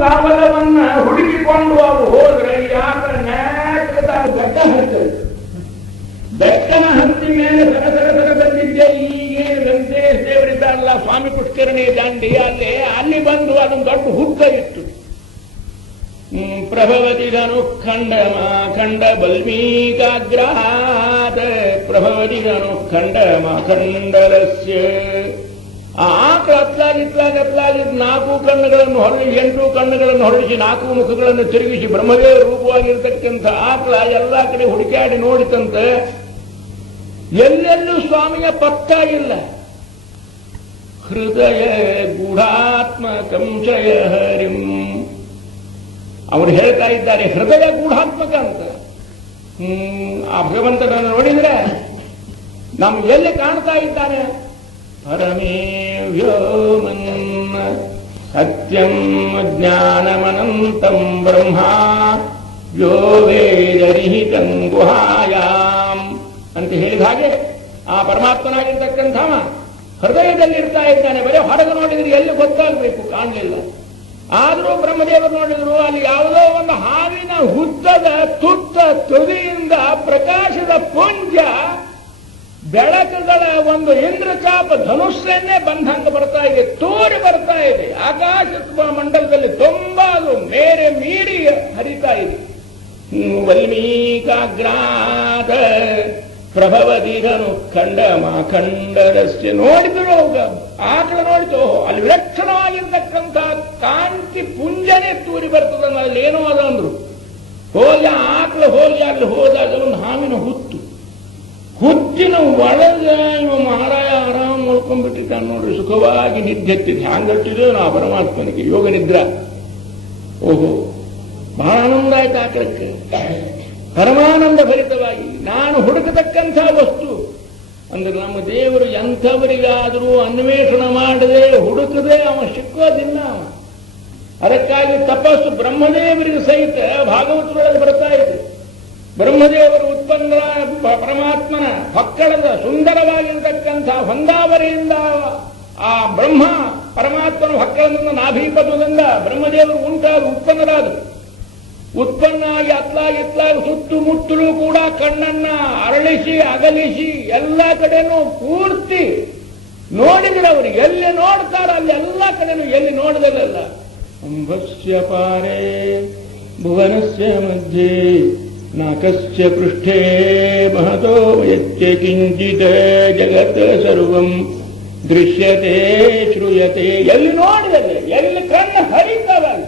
ಕಾವಲವನ್ನ ಹುಡುಕಿಕೊಂಡು ಅವರು ಹೋದ್ರೆ ಯಾಕೆ ಬೆಟ್ಟ ಹತ್ತರು. ಬೆಟ್ಟನ ಹತ್ತಿ ಮೇಲೆ ಸರ ಬಂದಿದ್ದೆ. ಈಗೇನು ವೆಂಕಟೇಶ ದೇವರಿದ್ದಾರಲ್ಲ ಸ್ವಾಮಿ ಪುಷ್ಕರಣಿ ದಾಂಡಿ ಅಲ್ಲಿ ಬಂದು ಅದೊಂದು ದೊಡ್ಡ ಹುತ್ತ ಇತ್ತು. ಪ್ರಭವತಿಗನು ಖಂಡ ಬಲ್ಮೀಕಾಗ್ರಹಾತ್ ಪ್ರಭವತಿಗನು ಖಂಡಲಸ್ಯ. ಆ ಆಕಳು ಹತ್ಲಾಗಿದ್ 4 ಕಣ್ಣುಗಳನ್ನು ಹೊರಡಿಸಿ 8 ಕಣ್ಣುಗಳನ್ನು ಹೊರಡಿಸಿ 4 ಮುಖಗಳನ್ನು ತಿರುಗಿಸಿ ಬ್ರಹ್ಮದೇವ ರೂಪವಾಗಿರ್ತಕ್ಕಂಥ ಆಕಳ ಎಲ್ಲ ಕಡೆ ಹುಡುಕಾಡಿ ನೋಡಿತಂತೆ. ಎಲ್ಲೆಲ್ಲೂ ಸ್ವಾಮಿಯ ಪತ್ತ ಇಲ್ಲ. ಹೃದಯ ಗೂಢಾತ್ಮಕಂ ಶಯ ಹರಿಂ ಅವರು ಹೇಳ್ತಾ ಇದ್ದಾರೆ. ಹೃದಯ ಗೂಢಾತ್ಮಕ ಅಂತ. ಆ ಭಗವಂತನನ್ನು ನೋಡಿದ್ರೆ ನಮ್ಗೆ ಎಲ್ಲಿ ಕಾಣ್ತಾ ಇದ್ದಾನೆ? ಪರಮೇ ವ್ಯೋಮನ್ ಸತ್ಯಂ ಜ್ಞಾನಮನಂತಂ ಬ್ರಹ್ಮ ಯೋ ವೇದರಿಹಿತಂ ಗುಹಾಯಾಮ್ ಅಂತ ಹೇಳಿದ ಹಾಗೆ ಆ ಪರಮಾತ್ಮನಾಗಿರ್ತಕ್ಕಂಥವ ಹೃದಯದಲ್ಲಿ ಇರ್ತಾ ಇದ್ದಾನೆ. ಬರೀ ಹೊರಗೆ ನೋಡಿದ್ರೆ ಎಲ್ಲಿ ಗೊತ್ತಾಗಬೇಕು, ಕಾಣಲಿಲ್ಲ. ಆದರೂ ಬ್ರಹ್ಮದೇವರು ನೋಡಿದ್ರು ಅಲ್ಲಿ ಯಾವುದೋ ಒಂದು ಹಾವಿನ ಹುತ್ತದ ತುತ್ತ ತುದಿಯಿಂದ ಪ್ರಕಾಶದ ಪುಂಜ ಬೆಳಕುಗಳ ಒಂದು ಇಂದ್ರಚಾಪ ಧನುಸ್ಸನ್ನೇ ಬಂದಂಗ ಬರ್ತಾ ಇದೆ, ತೋರಿ ಬರ್ತಾ ಇದೆ. ಆಕಾಶ ಮಂಡಲದಲ್ಲಿ ತುಂಬಾ ಅದು ಮೇರೆ ಮೀರಿ ಹರಿತಾ ಇದೆ. ವಲ್ಮೀಕಾಗ್ರಾತ ಪ್ರಭವದಿರನು ಖಂಡಲಸ್ಯ ನೋಡಿದ್ರು. ಆಕಳ ನೋಡಿತು ಅಲ್ಲಿ ವಿಲಕ್ಷಣವಾಗಿರ್ತಕ್ಕಂಥ ಕಾಂತಿ ಪುಂಜನೆ ತೂರಿ ಬರ್ತದೆ. ಅಲ್ಲಿ ಏನೋ ಅದ ಅಂದ್ರು. ಹೋಗಿ ಆಕಳ ಹೋಗಿ ಅಲ್ಲಿ ಹೋದಾಗ ಒಂದು ಹಾವಿನ ಹುತ್ತಿನ ಒಳಗೆ ಇವ ಮಹಾರಾಯ ಆರಾಮ್ ನೋಡ್ಕೊಂಡ್ಬಿಟ್ಟಿದ್ದಾನೆ ನೋಡ್ರಿ. ಸುಖವಾಗಿ ನಿದ್ದೆತ್ತಿದೆ. ಹ್ಯಾಂಗಟ್ಟಿದೆ ನಾ ಪರಮಾತ್ಮನಿಗೆ ಯೋಗ ನಿದ್ರಾ. ಓಹೋ, ಬಹಳ ಆನಂದ ಆಯ್ತು ಆಕಳಕ್ಕೆ. ಪರಮಾನಂದ ಭರಿತವಾಗಿ ನಾನು ಹುಡುಕತಕ್ಕಂಥ ವಸ್ತು ಅಂದ್ರೆ ನಮ್ಮ ದೇವರು ಎಂಥವರಿಗಾದರೂ ಅನ್ವೇಷಣೆ ಮಾಡದೆ ಹುಡುಕದೆ ಅವ ಸಿಕ್ಕೋದಿಲ್ಲ. ಅದಕ್ಕಾಗಿ ತಪಸ್ಸು ಬ್ರಹ್ಮದೇವರಿಗೆ ಸಹಿತ ಭಾಗವತರೊಳಗೆ ಬರ್ತಾ ಇದೆ. ಬ್ರಹ್ಮದೇವರು ಉತ್ಪನ್ನ ಪರಮಾತ್ಮನ ಹೊಕ್ಕಳದ ಸುಂದರವಾಗಿರತಕ್ಕಂಥ ಹೊಂದಾವರಿಯಿಂದ ಆ ಬ್ರಹ್ಮ ಪರಮಾತ್ಮನ ಹೊಕ್ಕಳದಿಂದ ನಾಭೀಪದದಿಂದ ಬ್ರಹ್ಮದೇವರು ಉತ್ಪನ್ನರಾದರು. ಉತ್ಪನ್ನ ಆಗಿ ಅತ್ಲಾಗಿ ಸುತ್ತಮುತ್ತಲೂ ಕೂಡ ಕಣ್ಣನ್ನ ಅರಳಿಸಿ ಅಗಲಿಸಿ ಎಲ್ಲ ಕಡೆನೂ ಪೂರ್ತಿ ನೋಡಿದ್ರೆ ಅವರಿಗೆ ಎಲ್ಲಿ ನೋಡ್ತಾರ ಅಲ್ಲಿ ಎಲ್ಲ ಕಡೆನೂ ಎಲ್ಲಿ ನೋಡಿದಲ್ಲ. ಅಂಬಸ್ಯ ಪಾರೇ ಭುವನಸ್ಯ ಮಧ್ಯೆ ನಾಕಸ್ಯ ಪೃಷ್ಠೇ ಮಹತೋ ಯತ್ಯ ಕಿಂಚಿತ್ ಜಗತ್ ಸರ್ವಂ ದೃಶ್ಯತೆ ಶ್ರೂಯತೆ. ಎಲ್ಲಿ ನೋಡಿದಲ್ಲಿ ಎಲ್ಲಿ ಕಣ್ಣು ಹರಿತಾವಲ್ಲ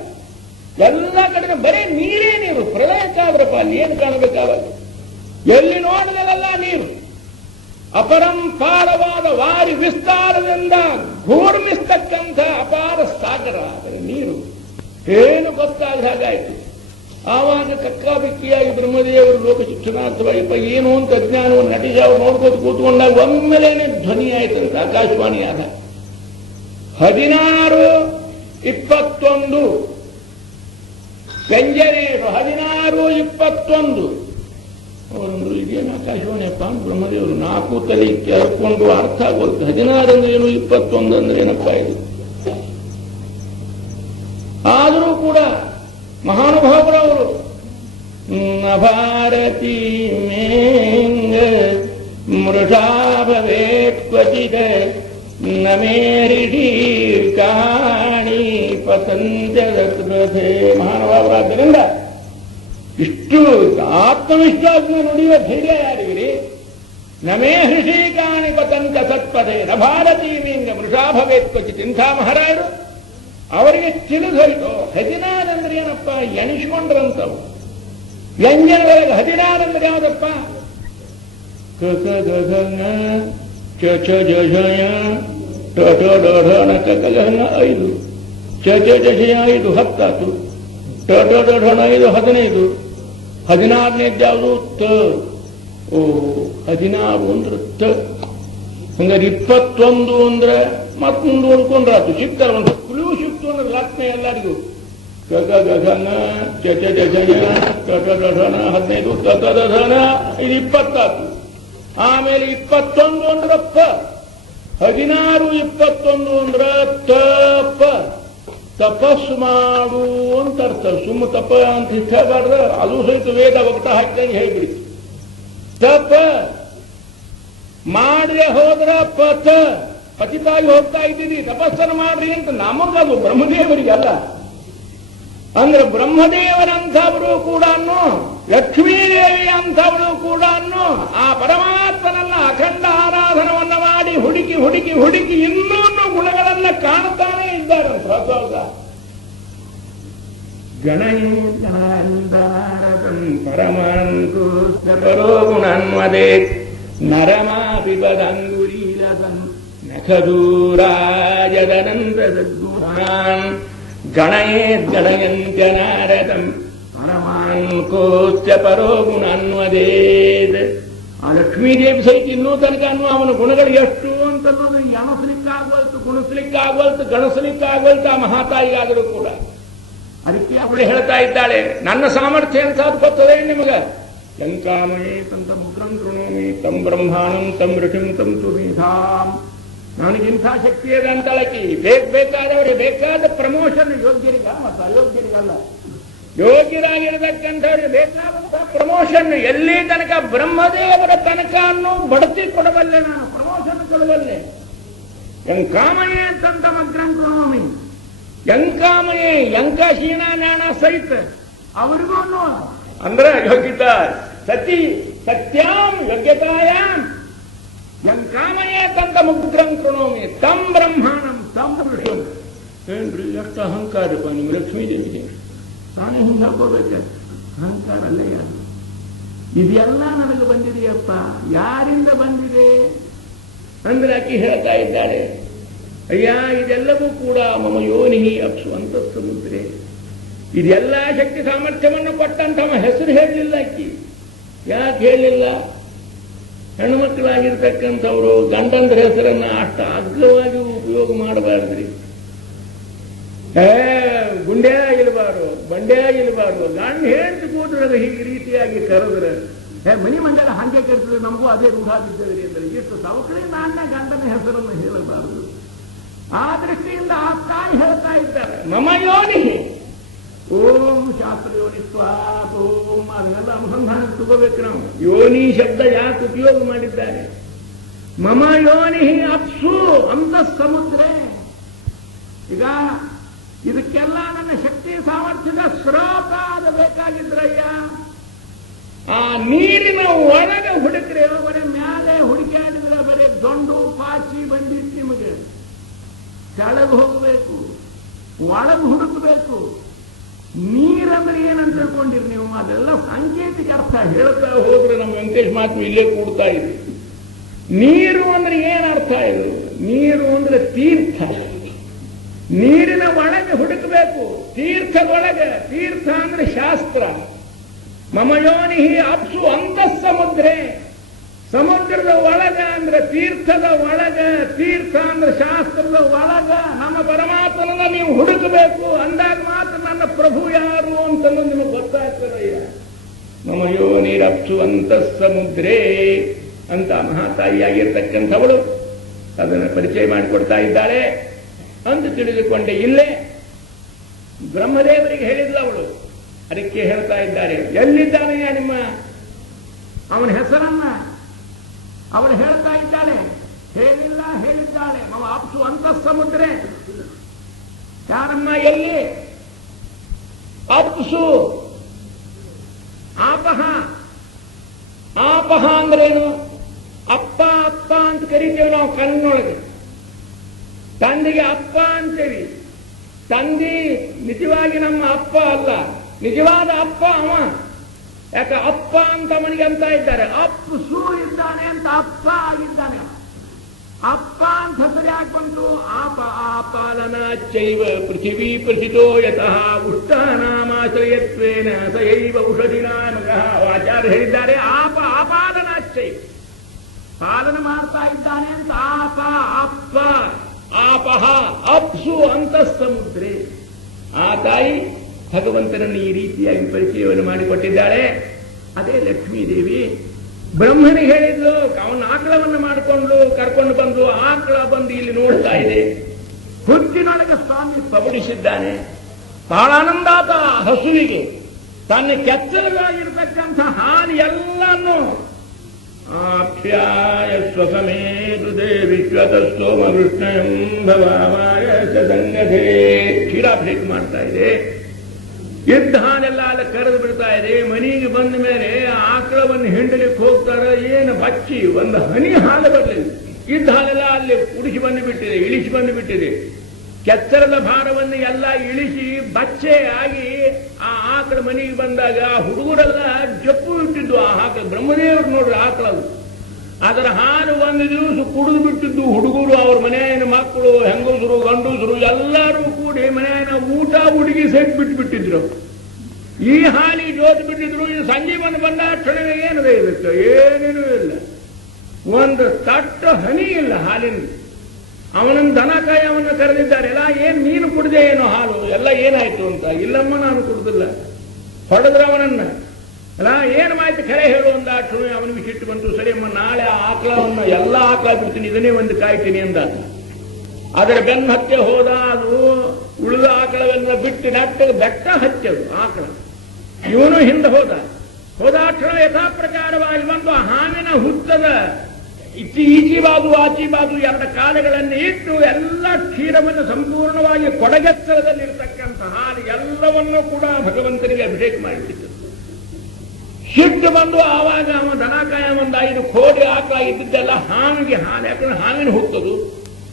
ಎಲ್ಲ ಕಡೆ ಬರೀ ನೀರೇ ನೀರು. ಪ್ರಳಯಕ್ಕಾದ್ರಪ್ಪ ಅಲ್ಲಿ ಏನು ಕಾಣಬೇಕಾಗಲ್ಲ. ಎಲ್ಲಿ ನೋಡಿದಲ್ಲ ನೀರು. ಅಪರಂಪಾರವಾದ ವಾರಿ ವಿಸ್ತಾರದಿಂದ ಘೂರ್ಮಿಸ್ತಕ್ಕಂಥ ಅಪಾರ ಸಾಗರ ಆದರೆ ನೀರು ಏನು ಗೊತ್ತಾಗ ಹಾಗಾಯ್ತು. ಆವಾಗ ಕಕ್ಕಾಬಿಕ್ಕಿಯಾಗಿ ಬ್ರಹ್ಮದೇವರು ಲೋಕ ಶಿಕ್ಷಣಾರ್ಥವಾಗಿ ಏನು ಅಂತ ಅಜ್ಞಾನವನ್ನು ನಟಿಸಿ ಅವರು ನೋಡ್ಕೋತ ಕೂತ್ಕೊಂಡಾಗ ಒಮ್ಮೆಲೇನೆ ಧ್ವನಿ ಆಯ್ತಂತೆ ಆಕಾಶವಾಣಿಯಾದ 16:21 ವ್ಯಂಜನೇಶು 16:21. ಅವರಂದ್ರು ಇದೇನು ಆಕಾಶವಾಣಿಯಪ್ಪ ಅಂತ ಬ್ರಹ್ಮದೇವರು 4 ತಲೆ ಕೆರ್ಕೊಂಡು ಅರ್ಥ ಆಗೋದು. 16 ಅಂದ್ರೆ ಏನು 21 ಅಂದ್ರೆ ಏನಪ್ಪ ಇದು? ಆದರೂ ಕೂಡ ಮಹಾನುಭಾವರವರು ಭಾರತೀ ಮೇಂಗ ಮೃಷಾ ಭವೇತ್ ಕ್ವಚಿತ್ ನ ಮೇರಿಷಿ ಕಾಣಿ ಪತಂಜಲೇ. ಮಹಾನುಭಾವರಾದ್ದರಿಂದ ಇಷ್ಟು ಆತ್ಮವಿಶ್ವಾಸನ ನುಡಿಯುವ ಧೈರ್ಯ ಯಾರಿಗಿರಿ? ನಮೇ ಹೃಷಿ ಕಾಣಿ ಪತಂಜ ಸತ್ಪಥೆ ನ ಭಾರತೀ ಮೇಂಗ ಮೃಷಾ ಭವೇತ್ ಕ್ವಚಿತ್. ಇಂಥ ಮಹಾರಾಜರು ಅವರಿಗೆ ತಿಳಿದೋಯ್ತು 16 ಅಂದ್ರೆ ಏನಪ್ಪ ಎಣಿಸ್ಕೊಂಡ್ರಂತವು. ವ್ಯಂಜನಗಳಿಗೆ 16 ಅಂದ್ರೆ ಯಾವುದಪ್ಪ? ಕಕ ಗಗನ ಚಚ ಜಯ ಟಟ ಡಢನ ಕಕ ಗಗನ 5 ಚಚ ಜಯ 5 10 ಟಟ ಡಢನ 5 15 16ನೇದ್ದು ಯಾವುದು? ತ. ಓ 16 ಅಂದ್ರೆ ತ. ಹಂಗಾರೆ 21 ಅಂದ್ರೆ ಮತ್ ಮುಂದೆ ಉಳ್ಕೊಂಡ್ರಾತು. ಸಿಗ್ತಾರೆ ಒಂದು ಕ್ಲೂ ಸಿಕ್ತು ಅಂದ್ರೆ ಲಕ್ಷ್ಮೆ ಎಲ್ಲರಿಗೂ. ಗಗ ಗಗನ ಚಚ ಜಯ ಟಟ ಡಢನ 15 ತತ ದಧನ ಇದು 20. ಆಮೇಲೆ 21 ಅಂದ್ರೆ ಪ. 16 21 ಅಂದ್ರೆ ತಪ. ತ ತಪಸ್ಸು ಮಾಡು ಅಂತ ಅರ್ಥ. ಸುಮ್ಮ ತಪ ಅಂತ ಇಷ್ಟಬಾರ್ದು, ಅದು ಸಹಿತ ವೇದ ಒಗಟ ಹಾಕಿದಂಗೆ ಹೇಳ್ಬಿಡಿ. ತಪ ಮಾಡದೆ ಹೋದ್ರ ಪತಿತಾಗಿ ಹೋಗ್ತಾ ಇದ್ದೀರಿ, ತಪಸ್ಸನ್ನು ಮಾಡ್ರಿ ಅಂತ ನಮಗದು, ಬ್ರಹ್ಮದೇವರಿಗೆ ಅಲ್ಲ. ಅಂದ್ರೆ ಬ್ರಹ್ಮದೇವರಂಥವರು ಕೂಡ, ಲಕ್ಷ್ಮೀದೇವಿ ಅಂಥವಳು ಕೂಡ ಆ ಪರಮಾತ್ಮನನ್ನ ಅಖಂಡ ಆರಾಧನವನ್ನ ಮಾಡಿ ಹುಡುಕಿ ಹುಡುಕಿ ಹುಡುಕಿ ಇನ್ನೂ ಗುಣಗಳನ್ನ ಕಾಣುತ್ತಾನೆ ಇದ್ದಾರೆ. ಗಣೇಂದ್ರಾರದಂ ಪರಮಾಂತು ಸಕರೋ ಗುಣನ್ವದೇ ನರಮಾಪಿ ಪದಂಗುರೀಲದನ್ ನಖದೂರಾಜದನಂದಗುಣಾನ್ ಗಣಯೇದ್ಗಣಯಂತ್ಯ ನಾರದಂ ಪರಮಾಂಕೋಶ್ಚ ಪರೋ ಗುಣನ್ವದೇದ್. ಆ ಲಕ್ಷ್ಮೀದೇವಿ ಸಹಿತ ಇನ್ನೂ ತನಕ ಅವನ ಗುಣಗಳು ಎಷ್ಟು ಅಂತನ್ನೋದು ಎಣಸಲಿಕ್ಕಾಗವಲ್ತು, ಗುಣಿಸ್ಲಿಕ್ಕಾಗವಲ್ತು, ಗಣಿಸ್ಲಿಕ್ಕಾಗವಲ್ತು ಆ ಮಹಾತಾಯಿಗಾದರೂ ಕೂಡ. ಅದಕ್ಕೆ ಅವಳು ಹೇಳ್ತಾ ಇದ್ದಾಳೆ, ನನ್ನ ಸಾಮರ್ಥ್ಯ ಅಂತ ಅದು ಗೊತ್ತದೆ ನಿಮಗ. ಲಂಕಾಮಯೇ ತಂತ ಮುಗ್ರಂ ಕೃಣೋಮಿ ತಂ ಬ್ರಹ್ಮಾಣಂ ತಂ ಋಷಿಂ ತಂ ಸುಮೀಧಾಂ. ನನಗಿಂಥ ಶಕ್ತಿ ಇದೆ ಅಂತಳಕಿ. ಬೇಕಾದವರಿಗೆ ಬೇಕಾದ ಪ್ರಮೋಷನ್, ಯೋಗ್ಯರಿಗ ಮತ್ತು ಅಯೋಗ್ಯರಿಗಲ್ಲ, ಯೋಗ್ಯರಾಗಿರತಕ್ಕಂಥವ್ರಿಗೆ ಬೇಕಾದಂತಹ ಪ್ರಮೋಷನ್ ಎಲ್ಲಿ ತನಕ ಬ್ರಹ್ಮದೇವರ ತನಕ ಅನ್ನೋ ಬಡ್ತಿ ಕೊಡಬಲ್ಲೆ, ನಾನು ಪ್ರಮೋಷನ್ ಕೊಡಬಲ್ಲೆ. ಯಂಕಾಮಯೇ ತಂತ ಮಗ್ರಂ ಕೃಣೋಮಿ, ಯಂಕಾಮಯೇ ಯಂಕ ಶೀನಾನಾಣ ಸಹಿತ ಅವರಿಗೂ ಅಂದ್ರೆ ಯೋಗ್ಯತಾ ಸತಿ ಸತ್ಯಾಂ ಯೋಗ್ಯತಾಯಾಂ ಯಂಕಾಮಯೇ ತಂತ ಮುಗ್ರಂ ಕೃಣೋಮಿ ತಂ ಬ್ರಹ್ಮಾಣಂ ತಂ ಋಷಿಂ. ಏನ್ರಿ ಎಷ್ಟು ಅಹಂಕಾರಪ್ಪ ನಿಮ್ಮ ಲಕ್ಷ್ಮೀದೇವಿಗೆ, ತಾನೇ ಹಿಂಗೆ ಹಾಕೋಬೇಕ. ಅಹಂಕಾರ ಅಲ್ಲೇ ಯಾರು, ಇದೆಲ್ಲ ನನಗೆ ಬಂದಿದೆಯಪ್ಪ. ಯಾರಿಂದ ಬಂದಿದೆ ಅಂದ್ರೆ ಆಕೆ ಹೇಳ್ತಾ ಇದ್ದಾಳೆ, ಅಯ್ಯ ಇದೆಲ್ಲವೂ ಕೂಡ ಮಮ ಯೋನಿ ಅಪ್ಸು ಅಂತ ಸಮುದ್ರೆ. ಇದೆಲ್ಲ ಶಕ್ತಿ ಸಾಮರ್ಥ್ಯವನ್ನು ಕೊಟ್ಟಂತವ ಹೆಸರು ಹೇಳಲಿಲ್ಲ ಆಕಿ. ಯಾಕೆ ಹೇಳಲಿಲ್ಲ? ಹೆಣ್ಣುಮಕ್ಕಳಾಗಿರ್ತಕ್ಕಂಥವ್ರು ಗಂಡಂದ್ರ ಹೆಸರನ್ನ ಅಷ್ಟು ಅಗ್ಗವಾಗಿ ಉಪಯೋಗ ಮಾಡಬಾರ್ದ್ರಿ. ಗುಂಡ್ಯಾ ಇರಬಾರ್ದು, ಬಂಡ್ಯಾ ಇರಬಾರ್ದು. ಗಂಡ ಹೇಳ್ತು ಕೂತ್ರದ ಹೀಗೆ ರೀತಿಯಾಗಿ ಕರೆದ್ರೆ ಮನಿ ಮಂಡಲ ಹಂಗೆ ಕರೆಸಿದ್ರೆ ನಮಗೂ ಅದೇ ರೂಢ ಬಿದ್ದದ್ರಿ ಅಂದ್ರೆ ಎಷ್ಟು ಸವಕಳಿ ನಾಣ್ಯ ಗಂಡನ ಹೆಸರನ್ನು ಹೇಳಬಾರದು. ಆ ದೃಷ್ಟಿಯಿಂದ ಆ ತಾಯಿ ಹೇಳ್ತಾ ಇದ್ದಾರೆ, ಮಮ ಯೋನಿ ಓಂ ಶಾಸ್ತ್ರ ಯೋನಿತ್ವ ಓಂ ಅದನ್ನೆಲ್ಲ ಅನುಸಂಧಾನಕ್ಕೆ ತಗೋಬೇಕು ನಾವು. ಯೋನಿ ಶಬ್ದ ಯಾಕೆ ಉಪಯೋಗ ಮಾಡಿದ್ದಾರೆ? ಮಮ ಯೋನಿ ಅಪ್ಸು ಅಂತ ಸಮುದ್ರೆ. ಈಗ ಇದಕ್ಕೆಲ್ಲ ನನ್ನ ಶಕ್ತಿ ಸಾಮರ್ಥ್ಯದ ಸ್ರೋತ ಅದು ಬೇಕಾಗಿದ್ರಯ್ಯ. ಆ ನೀರಿನ ಒಳಗೆ ಹುಡುಕ್ರೆ ಬರೀ ಮ್ಯಾಲೆ ಹುಡುಕಾಡಿದ್ರೆ ಬರೀ ದೊಂಡು ಪಾಚಿ ಬಂದಿತ್ತು. ನಿಮಗೆ ಕೆಳಗೆ ಹೋಗಬೇಕು, ಒಳಗೆ ಹುಡುಕಬೇಕು. ನೀರಂದ್ರೆ ಏನಂತ ತಿಳ್ಕೊಂಡಿರಿ ನೀವು? ಅದೆಲ್ಲ ಸಾಂಕೇತಿಕ ಅರ್ಥ ಹೇಳ್ತಾ ಹೋದ್ರೆ ನಮ್ಮ ವೆಂಕಟೇಶ್ ಮಾತು ಇಲ್ಲೇ ಕೂಡ್ತಾ ಇದೆ. ನೀರು ಅಂದ್ರೆ ಏನ್ ಅರ್ಥ ಇದು? ನೀರು ಅಂದ್ರೆ ತೀರ್ಥ. ನೀರಿನ ಒಳಗೆ ಹುಡುಕಬೇಕು, ತೀರ್ಥದೊಳಗೆ. ತೀರ್ಥ ಅಂದ್ರೆ ಶಾಸ್ತ್ರ. ಮಮ ಯೋನಿ ಅಪ್ಸು ಅಂತ ಸಮುದ್ರೆ. ಸಮುದ್ರದ ಒಳಗ ಅಂದ್ರೆ ತೀರ್ಥದ ಒಳಗ, ತೀರ್ಥ ಅಂದ್ರೆ ಶಾಸ್ತ್ರದ ಒಳಗ ನಮ್ಮ ಪರಮಾತ್ಮನನ್ನ ನೀವು ಹುಡುಕಬೇಕು. ಅಂದಾಗ ಮಾತ್ರ ನನ್ನ ಪ್ರಭು ಯಾರು ಅಂತ ನಿಮಗೆ ಗೊತ್ತಾಗ್ತದಯ್ಯ. ಮಮ ಯೋನಿರಪ್ಸು ಅಂತ ಸಮುದ್ರೇ ಅಂತ ಮಹಾತಾಯಿಯಾಗಿರ್ತಕ್ಕಂಥವಳು ಅದನ್ನು ಪರಿಚಯ ಮಾಡಿಕೊಡ್ತಾ ಇದ್ದಾಳೆ ಅಂತ ತಿಳಿದುಕೊಂಡೆ. ಇಲ್ಲೇ ಬ್ರಹ್ಮದೇವರಿಗೆ ಹೇಳಿದ್ಲು ಅವಳು. ಅದಕ್ಕೆ ಹೇಳ್ತಾ ಇದ್ದಾರೆ, ಎಲ್ಲಿದ್ದಾನೆಯ ನಿಮ್ಮ ಅವನ ಹೆಸರನ್ನ ಅವಳು ಹೇಳ್ತಾ ಇದ್ದಾಳೆ. ಹೇಳಿಲ್ಲ, ಹೇಳಿದ್ದಾಳೆ. ಮಮ ಅಪ್ಸು ಅಂತ ಸಮುದ್ರೆ. ಯಾರಮ್ಮ? ಎಲ್ಲಿ? ಅಪ್ಸು ಆಪಹ. ಆಪಹ ಅಂದ್ರೇನು? ಅಪ್ಪ ಅಪ್ಪ ಅಂತ ಕರಿತೇವೆ ನಾವು ಕನ್ನೊಳಗೆ. ತಂದೆಗೆ ಅಪ್ಪ ಅಂತೇವಿ. ತಂದೆ ನಿಜವಾಗಿ ನಮ್ಮ ಅಪ್ಪ ಅಲ್ಲ, ನಿಜವಾದ ಅಪ್ಪ ಅವ. ಯಾಕೆ ಅಪ್ಪ ಅಂತ ಅವನಿಗೆ ಅಂತ ಇದ್ದಾರೆ. ಅಪ್ಸು ಇದ್ದಾನೆ ಅಂತ ಅಪ್ಪ ಆಗಿದ್ದಾನೆ. ಅಪ್ಪ ಅಂತ ಹೆಸರು ಯಾಕೆ ಬಂತು? ಆಪ ಆಪಾಲನ ಚೈವ ಪೃಥಿವೀ ಪ್ರಸಿತೋ ಯತಃ ಉಷ್ಟಾನಾಮಾಶ್ರಯತ್ವೇನ ಸಯೈವ ಔಷಧಿನಾಮಗಃ. ಆಚಾರ್ಯ ಹೇಳಿದ್ದಾರೆ, ಆಪ ಆಪಾಲನ ಚೈವ, ಪಾಲನೆ ಮಾಡ್ತಾ ಇದ್ದಾನೆ ಅಂತ ಆಪ ಅಪ್ಪ. ಆಪಹ ಅಪ್ಸು ಅಂತ ಸಮುದ್ರೆ. ಆ ತಾಯಿ ಭಗವಂತನನ್ನು ಈ ರೀತಿಯಾಗಿ ಪರಿಚಯವನ್ನು ಮಾಡಿಕೊಟ್ಟಿದ್ದಾಳೆ. ಅದೇ ಲಕ್ಷ್ಮೀದೇವಿ ಬ್ರಹ್ಮನಿಗೆ ಹೇಳಿದ್ಲು. ಅವನ ಆಕಳವನ್ನು ಮಾಡಿಕೊಂಡು ಕರ್ಕೊಂಡು ಬಂದು ಆಕಳ ಬಂದು ಇಲ್ಲಿ ನೋಡ್ತಾ ಇದೆ. ಹುಟ್ಟಿನೊಳಗೆ ಸ್ವಾಮಿ ಪಬಡಿಸಿದ್ದಾನೆ. ಬಹಳ ಆನಂದಾತ ಹಸುವಿಗೆ ತನ್ನ ಕೆಚ್ಚಲವಾಗಿರ್ತಕ್ಕಂಥ ಹಾಲು ಎಲ್ಲಾನು ಆಪ್ಯಾಯ ಸ್ವಸಮೇತುದೇ ವಿಶ್ವತಸ್ತೋಮ ಕೃಷ್ಣಯಂ ಭವಾಮಾಯ ಸಂಗಧೇ ಕ್ಷೀರಾಭಿಷೇಕ ಮಾಡ್ತಾ ಇದೆ. ಇದ್ದ ಹಾಲೆಲ್ಲ ಅಲ್ಲಿ ಕರೆದು ಬಿಡ್ತಾ ಇದೆ. ಮನೆಗೆ ಬಂದ ಮೇಲೆ ಆಕಳವನ್ನು ಹಿಂಡಲಿಕ್ಕೆ ಹೋಗ್ತಾರೆ. ಏನು ಬಚ್ಚಿ ಒಂದು ಹನಿ ಹಾಲು ಬರಲಿಲ್ಲ. ಇದ್ದ ಹಾಲೆಲ್ಲ ಅಲ್ಲಿ ಉಡಿಸಿ ಬಂದು ಬಿಟ್ಟಿದೆ, ಇಳಿಸಿ ಬಂದು ಬಿಟ್ಟಿದೆ. ಕೆಚ್ಚರದ ಭಾರವನ್ನು ಎಲ್ಲ ಇಳಿಸಿ ಬಚ್ಚೆ ಆಗಿ ಆ ಆಕಳ ಮನೆಗೆ ಬಂದಾಗ ಹುಡುಗರೆಲ್ಲ ಜಪ್ಪು ಇಟ್ಟಿದ್ದು. ಆ ಆಕಳ ಬ್ರಹ್ಮದೇವರು ನೋಡ್ರಿ ಆಕಳದು. ಅದರ ಹಾಲು ಒಂದು ದಿವಸ ಕುಡಿದು ಬಿಟ್ಟಿದ್ದು ಹುಡುಗರು, ಅವ್ರ ಮನೆಯ ಮಕ್ಕಳು, ಹೆಂಗಸರು, ಗಂಡಸರು ಎಲ್ಲರೂ ಕೂಡಿ ಮನೆಯ ಊಟ ಹುಡುಗಿ ಸೆಟ್ ಬಿಟ್ಬಿಟ್ಟಿದ್ರು. ಈ ಹಾಲಿಗೆ ಜೋತು ಬಿಟ್ಟಿದ್ರು. ಈ ಸಂಜೀವನ ಬಂದ ಕ್ಷಣ ಏನು ಇದಕ್ಕೆ ಏನೇನೂ ಇಲ್ಲ, ಒಂದು ತಟ್ಟ ಹನಿ ಇಲ್ಲ ಹಾಲಿನ. ಅವನನ್ನು ದನಕಾಯಿ ಅವನ್ನ ಕರೆದಿದ್ದಾರೆ. ಎಲ್ಲ ಏನ್ ನೀನು ಕುಡ್ದೆ ಏನೋ ಹಾಲು ಎಲ್ಲ ಏನಾಯ್ತು ಅಂತ. ಇಲ್ಲಮ್ಮ ನಾನು ಕುಡ್ದಿಲ್ಲ. ಹೊಡೆದ್ರ ಅವನನ್ನ. ಅಲ್ಲ ಏನು ಮಾಹಿತಿ ಖರೆ ಹೇಳು ಅಂದ ಕ್ಷಣ ಅವನಿಗೆ ಸಿಟ್ಟು ಬಂತು. ಸರಿಯಮ್ಮ ನಾಳೆ ಆಕಳವನ್ನು ಎಲ್ಲ ಆಕಳ ಬಿಡ್ತೀನಿ, ಇದನ್ನೇ ಒಂದು ಕಾಯ್ತೀನಿ ಅಂದ. ಅದರ ಬೆನ್ನು ಹತ್ತೆ ಹೋದ. ಅದು ಉಳಿದ ಆಕಳವೆಲ್ಲ ಬಿಟ್ಟು ನೆಟ್ಟಗೆ ಬೆಟ್ಟ ಹಚ್ಚದು ಆಕಳ. ಇವನು ಹಿಂದೆ ಹೋದಾಕ್ಷಣ ಯಥಾ ಪ್ರಕಾರವಾಗಿ ಬಂದು ಹಾವಿನ ಹುತ್ತದ ಈಚಿ ಬಾದು ಆಚಿ ಬಾದು ಎರಡು ಕಾಲಗಳನ್ನು ಇಟ್ಟು ಎಲ್ಲ ಕ್ಷೀರವನ್ನು ಸಂಪೂರ್ಣವಾಗಿ ಕೊಡಗೆಚ್ಚರದಲ್ಲಿರ್ತಕ್ಕಂಥ ಹಾಲು ಎಲ್ಲವನ್ನೂ ಕೂಡ ಭಗವಂತನಿಗೆ ಅಭಿಷೇಕ ಮಾಡಿಬಿಟ್ಟಿತ್ತು. ಸಿಟ್ಟು ಬಂದು ಆವಾಗ ಅವ ದನಕಾಯ ಒಂದು 5 ಕೋಟಿ ಆಕಳ ಇದ್ದಿದ್ದೆಲ್ಲ ಹಾವಿಗೆ ಹಾಲು. ಯಾಕಂದ್ರೆ ಹಾವಿನ ಹುತ್ತದು.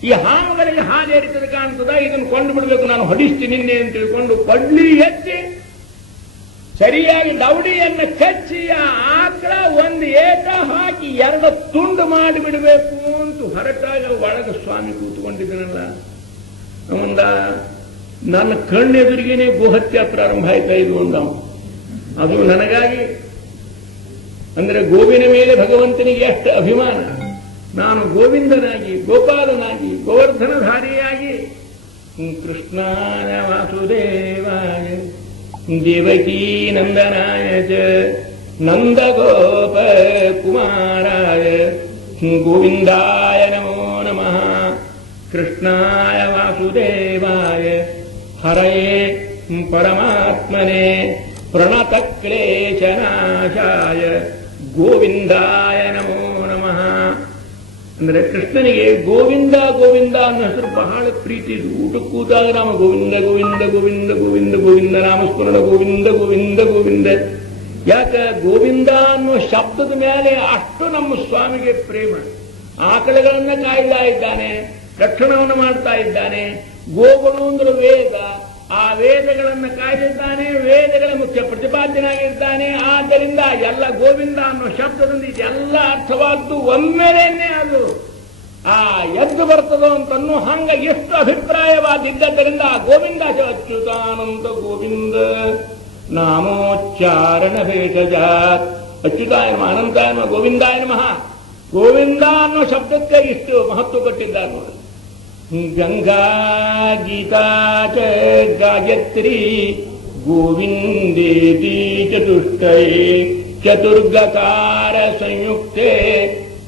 ಈ ಹಾವುಗಳಿಗೆ ಹಾಲು ಏರಿತದೆ ಕಾಣ್ತದ, ಇದನ್ನು ಕೊಂಡು ಬಿಡಬೇಕು, ನಾನು ಹೊಡಿಸ್ತೀನಿ ನಿನ್ನೆ ಅಂತ ತಿಳ್ಕೊಂಡು ಕೊಡ್ಲಿ ಎತ್ತಿ ಸರಿಯಾಗಿ ದವಡಿಯನ್ನು ಕಚ್ಚಿ ಆ ಆಕಳ ಒಂದು ಏಟ ಹಾಕಿ 2 ತುಂಡು ಮಾಡಿಬಿಡಬೇಕು ಅಂತ ಹೊರಟಾಗ ಒಳಗೆ ಸ್ವಾಮಿ ಕೂತ್ಕೊಂಡಿದ್ದನಲ್ಲ. ಅವಂದ ನನ್ನ ಕಣ್ಣೆದುರಿಗೇನೆ ಗೋಹತ್ಯೆ ಪ್ರಾರಂಭ ಆಯ್ತಾ ಇದು ಅಂದ. ಅದು ನನಗಾಗಿ ಅಂದ್ರೆ ಗೋವಿನ ಮೇಲೆ ಭಗವಂತನಿಗೆ ಎಷ್ಟು ಅಭಿಮಾನ. ನಾನು ಗೋವಿಂದನಾಗಿ, ಗೋಪಾಲನಾಗಿ, ಗೋವರ್ಧನಧಾರಿಯಾಗಿ ಕೃಷ್ಣಾಯ ವಾಸುದೇವಾಯ ದೇವಕೀ ನಂದನಾಯ ಚ ನಂದಗೋಪ ಕುಮಾರಾಯ ಗೋವಿಂದಾಯ ನಮೋ ನಮಃ. ಕೃಷ್ಣಾಯ ವಾಸುದೇವಾಯ ಹರಯೇ ಪರಮಾತ್ಮನೆ ಪ್ರಣತ ಕ್ಲೇಶನಾಶಾಯ ಗೋವಿಂದಾಯ ನಮೋ ನಮಃ. ಅಂದ್ರೆ ಕೃಷ್ಣನಿಗೆ ಗೋವಿಂದ ಗೋವಿಂದ ಅನ್ನೋ ಹೆಸರು ಬಹಳ ಪ್ರೀತಿ ಇದು. ಊಟಕ್ಕೆ ಕೂತಾಗ ನಾಮ ಗೋವಿಂದ ಗೋವಿಂದ ಗೋವಿಂದ ಗೋವಿಂದ ಗೋವಿಂದ ನಾಮಸ್ಮರಣ ಗೋವಿಂದ ಗೋವಿಂದ ಗೋವಿಂದ. ಯಾಕ ಗೋವಿಂದ ಅನ್ನೋ ಶಬ್ದದ ಮೇಲೆ ಅಷ್ಟು ನಮ್ಮ ಸ್ವಾಮಿಗೆ ಪ್ರೇಮ. ಆಕಳಗಳನ್ನ ಕಾಯ್ತಾ ಇದ್ದಾನೆ, ರಕ್ಷಣವನ್ನು ಮಾಡ್ತಾ ಇದ್ದಾನೆ. ಗೋಗಳು ಅಂದ್ರೆ ವೇದ, ಆ ವೇದಗಳನ್ನು ಕಾಯ್ದಿದ್ದಾನೆ, ವೇದಗಳ ಮುಖ್ಯ ಪ್ರತಿಪಾದ್ಯನಾಗಿರ್ತಾನೆ. ಆದ್ದರಿಂದ ಎಲ್ಲ ಗೋವಿಂದ ಅನ್ನೋ ಶಬ್ದದಿಂದ ಇದೆಲ್ಲ ಅರ್ಥವಾದ್ದು ಒಮ್ಮೆಲೇನೆ ಅದು ಆ ಎದ್ದು ಬರ್ತದೋ ಅಂತನ್ನೋ ಹಂಗ ಎಷ್ಟು ಅಭಿಪ್ರಾಯವಾದಿದ್ದರಿಂದ ಗೋವಿಂದ ಅಚ್ಯುತಾನಂದ ಗೋವಿಂದ ನಾಮೋಚ್ಚಾರಣ ಭೇಷಜಾತ್. ಅಚ್ಯುತಾಯ ನಮಃ, ಅನಂತಾಯ ನಮಃ, ಗೋವಿಂದಾಯ ನಮಃ. ಗೋವಿಂದ ಅನ್ನೋ ಶಬ್ದಕ್ಕೆ ಇಷ್ಟು ಮಹತ್ವ ಕೊಟ್ಟಿದ್ದಾರೆ ನೋಡಿ. ಗಂಗಾ ಗೀತಾ ಚ ಗಾಯತ್ರಿ ಗೋವಿಂದೇತಿ ಚತುಷ್ಟಯೇ ಚತುರ್ಗಕಾರ ಸಂಯುಕ್ತೆ